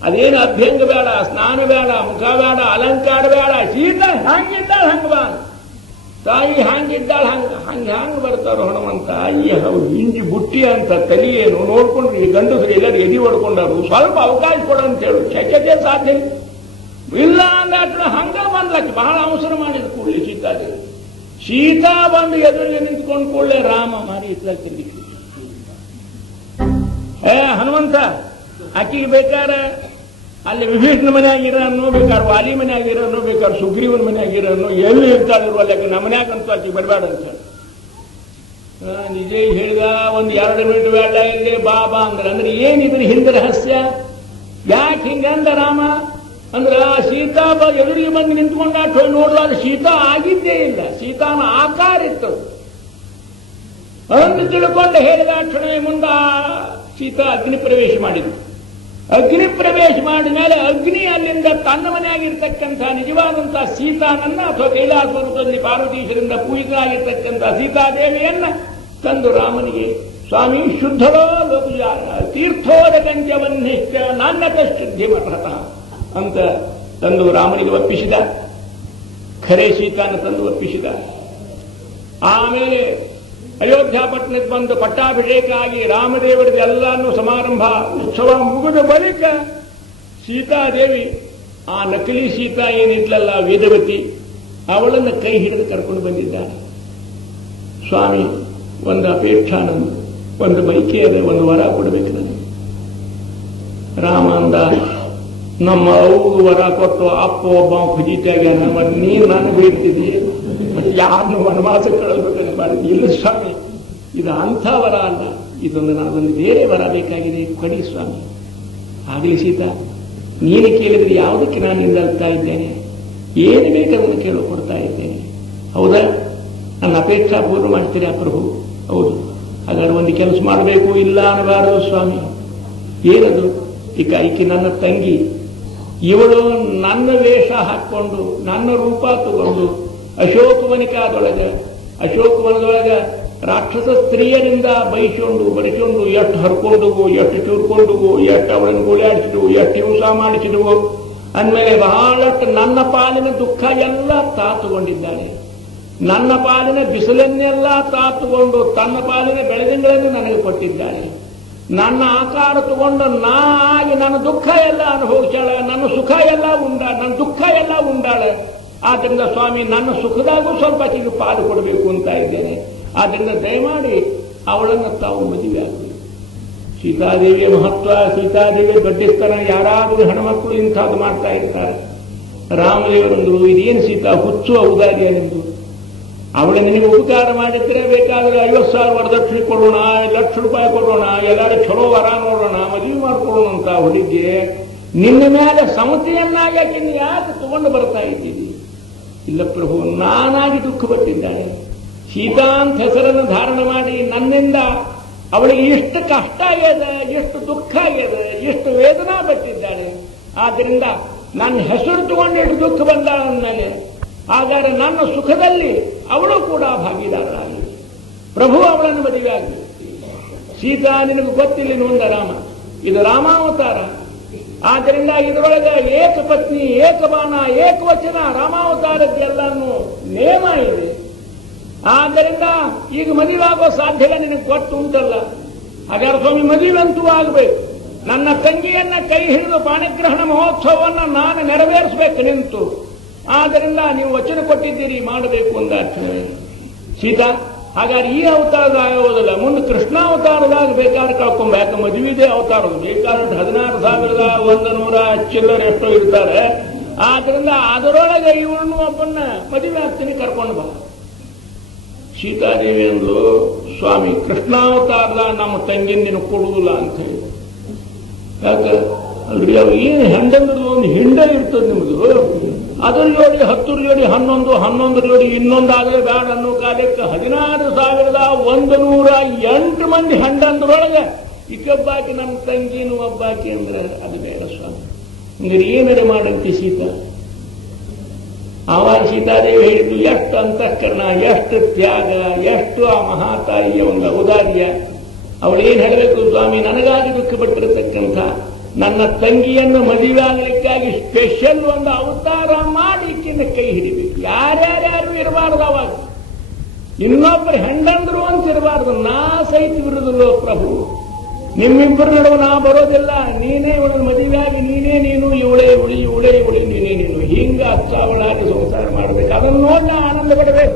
ಅದೇನು ಅಭ್ಯಂಗ ಬೇಡ, ಸ್ನಾನ ಬೇಡ, ಮುಖ ಬೇಡ, ಅಲಂಕಾರ ಬೇಡ, ಸೀತಾ ಹಂಗಿದ್ದಾಳ ಹಂಗ ಬಾ, ತಾಯಿ ಹಂಗಿದ್ದಾಳ ಹಂಗ ಬರ್ತಾರೋ ಹನುಮಂತ. ಅಯ್ಯ ಅವ್ರು ಹಿಂಜಿ ಬುಟ್ಟಿ ಅಂತ ತಲಿ ಏನು ನೋಡ್ಕೊಂಡ್ರಿ ಗಂಡಸರು ಎಲ್ಲರೂ ಎದಿ ಹೊಡ್ಕೊಂಡರು, ಸ್ವಲ್ಪ ಅವಕಾಶ ಕೊಡ ಅಂತ ಹೇಳು. ಚಕ್ಕೆ ಸಾಧ್ಯ ಇಲ್ಲ ಅಂದ ಹಂಗ ಬಂದ್ಲಕ್ಕೆ ಬಹಳ ಅವಸರ ಮಾಡಿದ ಕೂಡಲೇ ಸೀತಾದೇವಿ. ಸೀತಾ ಬಂದು ಎದುರಿಗೆ ನಿಂತ್ಕೊಂಡು ಕೂಡಲೇ ರಾಮ ಮಾರಿ ಇಟ್ಲಾಕಿರ್ಲಿ. ಹನುಮಂತ ಆಕಿಗೆ ಬೇಕಾದ್ರೆ ಅಲ್ಲಿ ವಿಭೀಷಣ ಮನೆಯಾಗಿರೋನು, ಬೇಕಾದ್ರೆ ವಾಲಿ ಮನೆಯಾಗಿರೋನು, ಬೇಕಾದ್ರೆ ಸುಗ್ರೀವನ ಮನೆಯಾಗಿರೋನು, ಎಲ್ಲಿ ಇರ್ತಾಳಿರುವಲ್ಲ ನಮ್ಮ ಮನ್ಯಾಗಂತೂ ಆಕಿಗೆ ಬರಬೇಡ ಅಂತ ನಿಜ ಹೇಳಿದ. ಒಂದು 2 ಮಿನಿಟ್ ಬೇಡ ಇಲ್ಲಿ ಬಾಬಾ ಅಂದ್ರೆ ಏನಿದ್ರ ಹಿಂದೆ ರಹಸ್ಯ? ಯಾಕೆ ಹಿಂಗಂದ ರಾಮ ಅಂದ್ರೆ ಸೀತಾ ಎದುರಿಗೆ ಬಂದು ನಿಂತ್ಕೊಂಡಾಟ ಹೋಗಿ ನೋಡ್ಲಾರ ಸೀತಾ ಆಗಿದ್ದೇ ಇಲ್ಲ, ಸೀತಾನ ಆಕಾರ ಇತ್ತು ಅಂತ ತಿಳ್ಕೊಂಡು ಹೇಳಿದ ಕ್ಷಣ ಮುಂದ ಸೀತಾ ಅಗ್ನಿ ಪ್ರವೇಶ ಮಾಡಿದ್ರು. ಅಗ್ನಿ ಪ್ರವೇಶ ಮಾಡಿದ ಮೇಲೆ ಅಗ್ನಿ ಅಲ್ಲಿಂದ ತನ್ನ ಮನೆಯಾಗಿರ್ತಕ್ಕಂಥ ನಿಜವಾದಂತಹ ಸೀತಾನನ್ನ ಅಥವಾ ಕೈಲಾಸಪರ್ವತದಲ್ಲಿ ಪಾರ್ವತೀಶ್ವರಿಂದ ಪೂಜಿತರಾಗಿರ್ತಕ್ಕಂಥ ಸೀತಾದೇವಿಯನ್ನ ತಂದು ರಾಮನಿಗೆ, ಸ್ವಾಮಿ ಶುದ್ಧರೋ ತೀರ್ಥೋದಕಂಚವನ್ನಿಷ್ಟ ನಾಣ್ಯತ ಶುದ್ಧಿ ಮಠ ಅಂತ ತಂದು ರಾಮನಿಗೆ ಒಪ್ಪಿಸಿದ. ಖರೆ ಸೀತಾನ ತಂದು ಒಪ್ಪಿಸಿದ. ಆಮೇಲೆ ಅಯೋಧ್ಯಾಪಟ್ಟಣಕ್ಕೆ ಬಂದು ಪಟ್ಟಾಭಿಷೇಕ ಆಗಿ ರಾಮದೇವರದ್ದು ಎಲ್ಲಾನು ಸಮಾರಂಭ ಉತ್ಸವ ಮುಗಿದ ಬಳಿಕ ಸೀತಾದೇವಿ ಆ ನಕಲಿ ಸೀತಾ ಏನಿದ್ಲಲ್ಲ ವೇದವತಿ, ಅವಳನ್ನು ಕೈ ಹಿಡಿದು ಕರ್ಕೊಂಡು ಬಂದಿದ್ದಾಳೆ. ಸ್ವಾಮಿ ಒಂದು ಅಪೇಕ್ಷಾ ನಂದು, ಒಂದು ಬೈಕೆ ಅದೇ, ಒಂದು ವರ ಕೊಡಬೇಕು ನನಗೆ. ರಾಮ ಅಂದ, ನಮ್ಮ ಅವ್ಗೂ ವರ ಕೊಟ್ಟು ಅಪ್ಪ ಒಬ್ಬ ಖುಜಿತಾಗ್ಯಾನ, ಮತ್ತೆ ನೀನು ನಾನು ಬೇಡ್ತಿದ್ದೀಯ, ಮತ್ತೆ ಯಾರನ್ನು ವನವಾಸ ಕಳಬೇಕಂತ ಮಾಡಿದ್ವಿ. ಇಲ್ಲ ಸ್ವಾಮಿ, ಇದು ಅಂಥ ವರ ಅಲ್ಲ, ಇದೊಂದು ನಾನೊಂದು ಬೇರೆ ವರ ಬೇಕಾಗಿದೆ, ಕಡಿ ಸ್ವಾಮಿ. ಆಗಲಿ ಸೀತಾ, ನೀನು ಕೇಳಿದ್ರೆ ಯಾವುದಕ್ಕೆ ನಾನು ನಿಂದಲ್ತಾ ಇದ್ದೇನೆ, ಏನು ಬೇಕಾದನ್ನು ಕೇಳು ಕೊಡ್ತಾ ಇದ್ದೇನೆ. ಹೌದಾ? ನನ್ನ ಅಪೇಕ್ಷಾ ಪೂರ್ಣ ಮಾಡ್ತೀರಾ ಪ್ರಭು? ಹೌದು. ಹಾಗಾದ್ರೆ ಒಂದು ಕೆಲಸ ಮಾಡಬೇಕು, ಇಲ್ಲ ಅನ್ನಬಾರದು ಸ್ವಾಮಿ. ಏನದು? ಈಕೆ ನನ್ನ ತಂಗಿ, ಇವಳು ನನ್ನ ವೇಷ ಹಾಕೊಂಡು ನನ್ನ ರೂಪ ತಗೊಂಡು ಅಶೋಕವನದೊಳಗೆ ರಾಕ್ಷಸ ಸ್ತ್ರೀಯರಿಂದ ಬಡಿಸೊಂಡು ಎಷ್ಟು ಹರ್ಕೊಂಡುವು, ಎಷ್ಟು ಚೂರ್ಕೊಂಡುವು, ಎಷ್ಟು ಅವಳನ್ನು ಗೋಳಾಡಿಸಿದವು, ಎಷ್ಟು ಹಿಂಸಾ ಮಾಡಿಸಿದವು ಅಂದಮೇಲೆ ಬಹಳಷ್ಟು ನನ್ನ ಪಾಲಿನ ದುಃಖ ಎಲ್ಲ ತಾತುಕೊಂಡಿದ್ದಾಳೆ. ನನ್ನ ಪಾಲಿನ ಬಿಸಿಲನ್ನೆಲ್ಲ ತಾತುಕೊಂಡು ತನ್ನ ಪಾಲಿನ ಬೆಳೆದಿಂಗಳನ್ನು ನನಗೆ ಕೊಟ್ಟಿದ್ದಾಳೆ. ನನ್ನ ಆಕಾರ ತಗೊಂಡು ನಾಗಿ ನನ್ನ ದುಃಖ ಎಲ್ಲ ಅನುಭವಿಸಾಳ, ನನ್ನ ಸುಖ ಎಲ್ಲ ನನ್ನ ದುಃಖ ಎಲ್ಲ ಉಂಡಾಳೆ. ಆದ್ದರಿಂದ ಸ್ವಾಮಿ, ನನ್ನ ಸುಖದಾಗೂ ಸ್ವಲ್ಪ ಆಕೆಗೆ ಪಾಲು ಕೊಡಬೇಕು ಅಂತ ಇದ್ದೇನೆ. ಆದ್ದರಿಂದ ದಯಮಾಡಿ ಅವಳನ್ನು ತಾವು ಮದುವೆ ಆಗಬೇಕು. ಸೀತಾದೇವಿಯ ಮಹತ್ವ, ಸೀತಾದೇವಿಯ ದೊಡ್ಡಸ್ತನ ಯಾರಾದರೂ ಹೆಣ್ಮಕ್ಳು ಇಂಥದ್ದು ಮಾಡ್ತಾ ಇರ್ತಾರೆ. ರಾಮದೇವರಂದ್ರು, ಇದೇನು ಸೀತಾ ಹುಚ್ಚು ಔದಾರ್ಯ ನಿಂದು, ಅವಳು ನಿನಗೆ ಉಪಕಾರ ಮಾಡಿದ್ರೆ ಬೇಕಾದ್ರೆ 50,000 ವರದಕ್ಷಿಣೆ ಕೊಡೋಣ, 1,00,000 ರೂಪಾಯಿ ಕೊಡೋಣ, ಎಲ್ಲರೂ ಚಲೋ ವರ ನೋಡೋಣ, ಮದುವೆ ಮಾಡ್ಕೊಳ್ಳೋಣ ಅಂತ ಹುಡುಗಿ ನಿನ್ನ ಮೇಲೆ ಸಮತೆಯನ್ನಾಗಿ ಯಾಕೆ ತಗೊಂಡು ಬರ್ತಾ ಇದ್ದೀವಿ? ಇಲ್ಲ ಪ್ರಭು, ನಾನಾಗಿ ದುಃಖ ಪಟ್ಟಿದ್ದಾಳೆ. ಸೀತಾ ಅಂತ ಹೆಸರನ್ನು ಧಾರಣ ಮಾಡಿ ನನ್ನಿಂದ ಅವಳಿಗೆ ಎಷ್ಟು ಕಷ್ಟ ಆಗ್ಯದ, ಎಷ್ಟು ದುಃಖ ಆಗ್ಯದ, ಎಷ್ಟು ವೇದನಾ ಪಟ್ಟಿದ್ದಾಳೆ. ಆದ್ದರಿಂದ ನನ್ನ ಹೆಸರು ತಗೊಂಡು ಎಷ್ಟು ದುಃಖ ಬಂದಾಳ ಅಂದಮೇಲೆ ಹಾಗಾದ್ರೆ ನನ್ನ ಸುಖದಲ್ಲಿ ಅವಳು ಕೂಡ ಭಾಗಿದಾರರಾಗಲಿ. ಪ್ರಭು ಅವಳನ್ನು ಮದುವೆ ಆಗಲಿ. ಸೀತಾ ನಿನಗೆ ಗೊತ್ತಿಲ್ಲ ನೋಂದ ರಾಮ, ಇದು ರಾಮಾವತಾರ. ಆದ್ದರಿಂದ ಇದರೊಳಗೆ ಏಕಪತ್ನಿ, ಏಕಬಾಣ, ಏಕವಚನ ರಾಮಾವತಾರಕ್ಕೆಲ್ಲನೂ ನೇಮ ಇದೆ. ಆದ್ದರಿಂದ ಈಗ ಮದುವೆ ಆಗೋ ಸಾಧ್ಯತೆ ನಿನಗೆ ಗೊತ್ತು ಉಂಟಲ್ಲ. ಹಾಗಾದ್ರೆ ಸ್ವಾಮಿ ಮದುವೆ ಅಂತೂ ಆಗಬೇಕು. ನನ್ನ ತಂಗಿಯನ್ನ ಕೈ ಹಿಡಿದು ಪಾಣಿಗ್ರಹಣ ಮಹೋತ್ಸವವನ್ನು ನಾನು ನೆರವೇರಿಸಬೇಕು ನಿಂತು. ಆದ್ದರಿಂದ ನೀವು ವಚನ ಕೊಟ್ಟಿದ್ದೀರಿ, ಮಾಡಬೇಕು ಅಂತ ಅರ್ಥವೇ. ಸೀತಾ ಹಾಗಾದ್ರೆ ಈ ಅವತಾರದ ಆಗೋದಿಲ್ಲ, ಮುಂದೆ ಕೃಷ್ಣಾವತಾರದಾಗ ಬೇಕಾದ್ರೆ ಕಳ್ಕೊಂಬ. ಯಾಕೆ ಮದುವೆದೇ ಅವತಾರದು, ಬೇಕಾದ್ರೆ 16,100 ಚಿಲ್ಲರೆ ಎಷ್ಟೋ ಇರ್ತಾರೆ. ಆದ್ರಿಂದ ಅದರೊಳಗೆ ಇವನು ಒಬ್ಬನ್ನ ಮದುವೆ ಆಗ್ತೀನಿ, ಕರ್ಕೊಂಡು ಬಾ. ಸೀತಾದೇವಿ ಅಂದು, ಸ್ವಾಮಿ ಕೃಷ್ಣಾವತಾರದ ನಮ್ಮ ತಂಗಿನ ಕೊಡುವುದಿಲ್ಲ ಅಂತ ಹೇಳಿ. ಯಾಕೆ ಅಲ್ರಿ, ಅವ ಏನು ಹೆಂಡಂದ್ರದ್ದು ಒಂದು ಹಿಂಡ ಇರ್ತದೆ ನಿಮ್ದು. ಅದ್ರ ಜೋಡಿ 10 ಜೋಡಿ 11 ಜೋಡಿ ಇನ್ನೊಂದಾಗಲೇ ಬೇಡ ಅನ್ನೋ ಕಾಲಕ್ಕೆ 16,108 ಮಂದಿ ಹೆಂಡಂದ್ರೊಳಗೆ ಇಕ್ಕೊಬ್ಬಾಕಿ ನಮ್ಮ ತಂಗಿನೂ ಒಬ್ಬಾಕಿ ಅಂದ್ರೆ ಅದು ಬೇಡ ಸ್ವಾಮಿ. ಹಂಗಾರೆ ಏನಾರು ಮಾಡಂತಿ ಸೀತಾ? ಆವಾಗ ಸೀತಾದೇವಿ ಹೇಳಿದ್ದು, ಎಷ್ಟು ಅಂತಃಕರಣ, ಎಷ್ಟು ತ್ಯಾಗ, ಎಷ್ಟು ಆ ಮಹಾತಾಯಿಯ ಒಂದು ಔದಾರ್ಯ. ಅವಳೇನು ಹೇಳಬೇಕು, ಸ್ವಾಮಿ ನನಗಾಗಿ ದುಃಖ ಪಟ್ಟಿರತಕ್ಕಂಥ ನನ್ನ ತಂಗಿಯನ್ನು ಮದುವೆ ಆಗಲಿಕ್ಕಾಗಿ ಸ್ಪೆಷಲ್ ಒಂದು ಅವತಾರ ಮಾಡಿ ಈಕಿನ ಕೈ ಹಿಡಿಬೇಕು. ಯಾರ್ಯಾರ್ಯಾರು ಇರಬಾರ್ದು, ಅವಾಗ ಇನ್ನೊಬ್ಬರು ಹೆಂಡಂದ್ರು ಅಂತ ಇರಬಾರ್ದು. ನಾ ಸಹಿತ ಇರುವುದಿಲ್ಲ ಪ್ರಭು, ನಿಮ್ಮಿಬ್ಬರ ನಡುವೆ ನಾ ಬರೋದಿಲ್ಲ. ನೀನೇ ಇವಳು ಮದುವೆಯಾಗಿ ನೀನು ಇವಳೇ ನೀನೇ ಹಿಂಗ ಅಚ್ಚಾವಳಾಗಿ ಸಂಸಾರ ಮಾಡಬೇಕು. ಅದನ್ನು ನೋಡಿ ನಾ ಆನಂದ ಪಡಬೇಕು.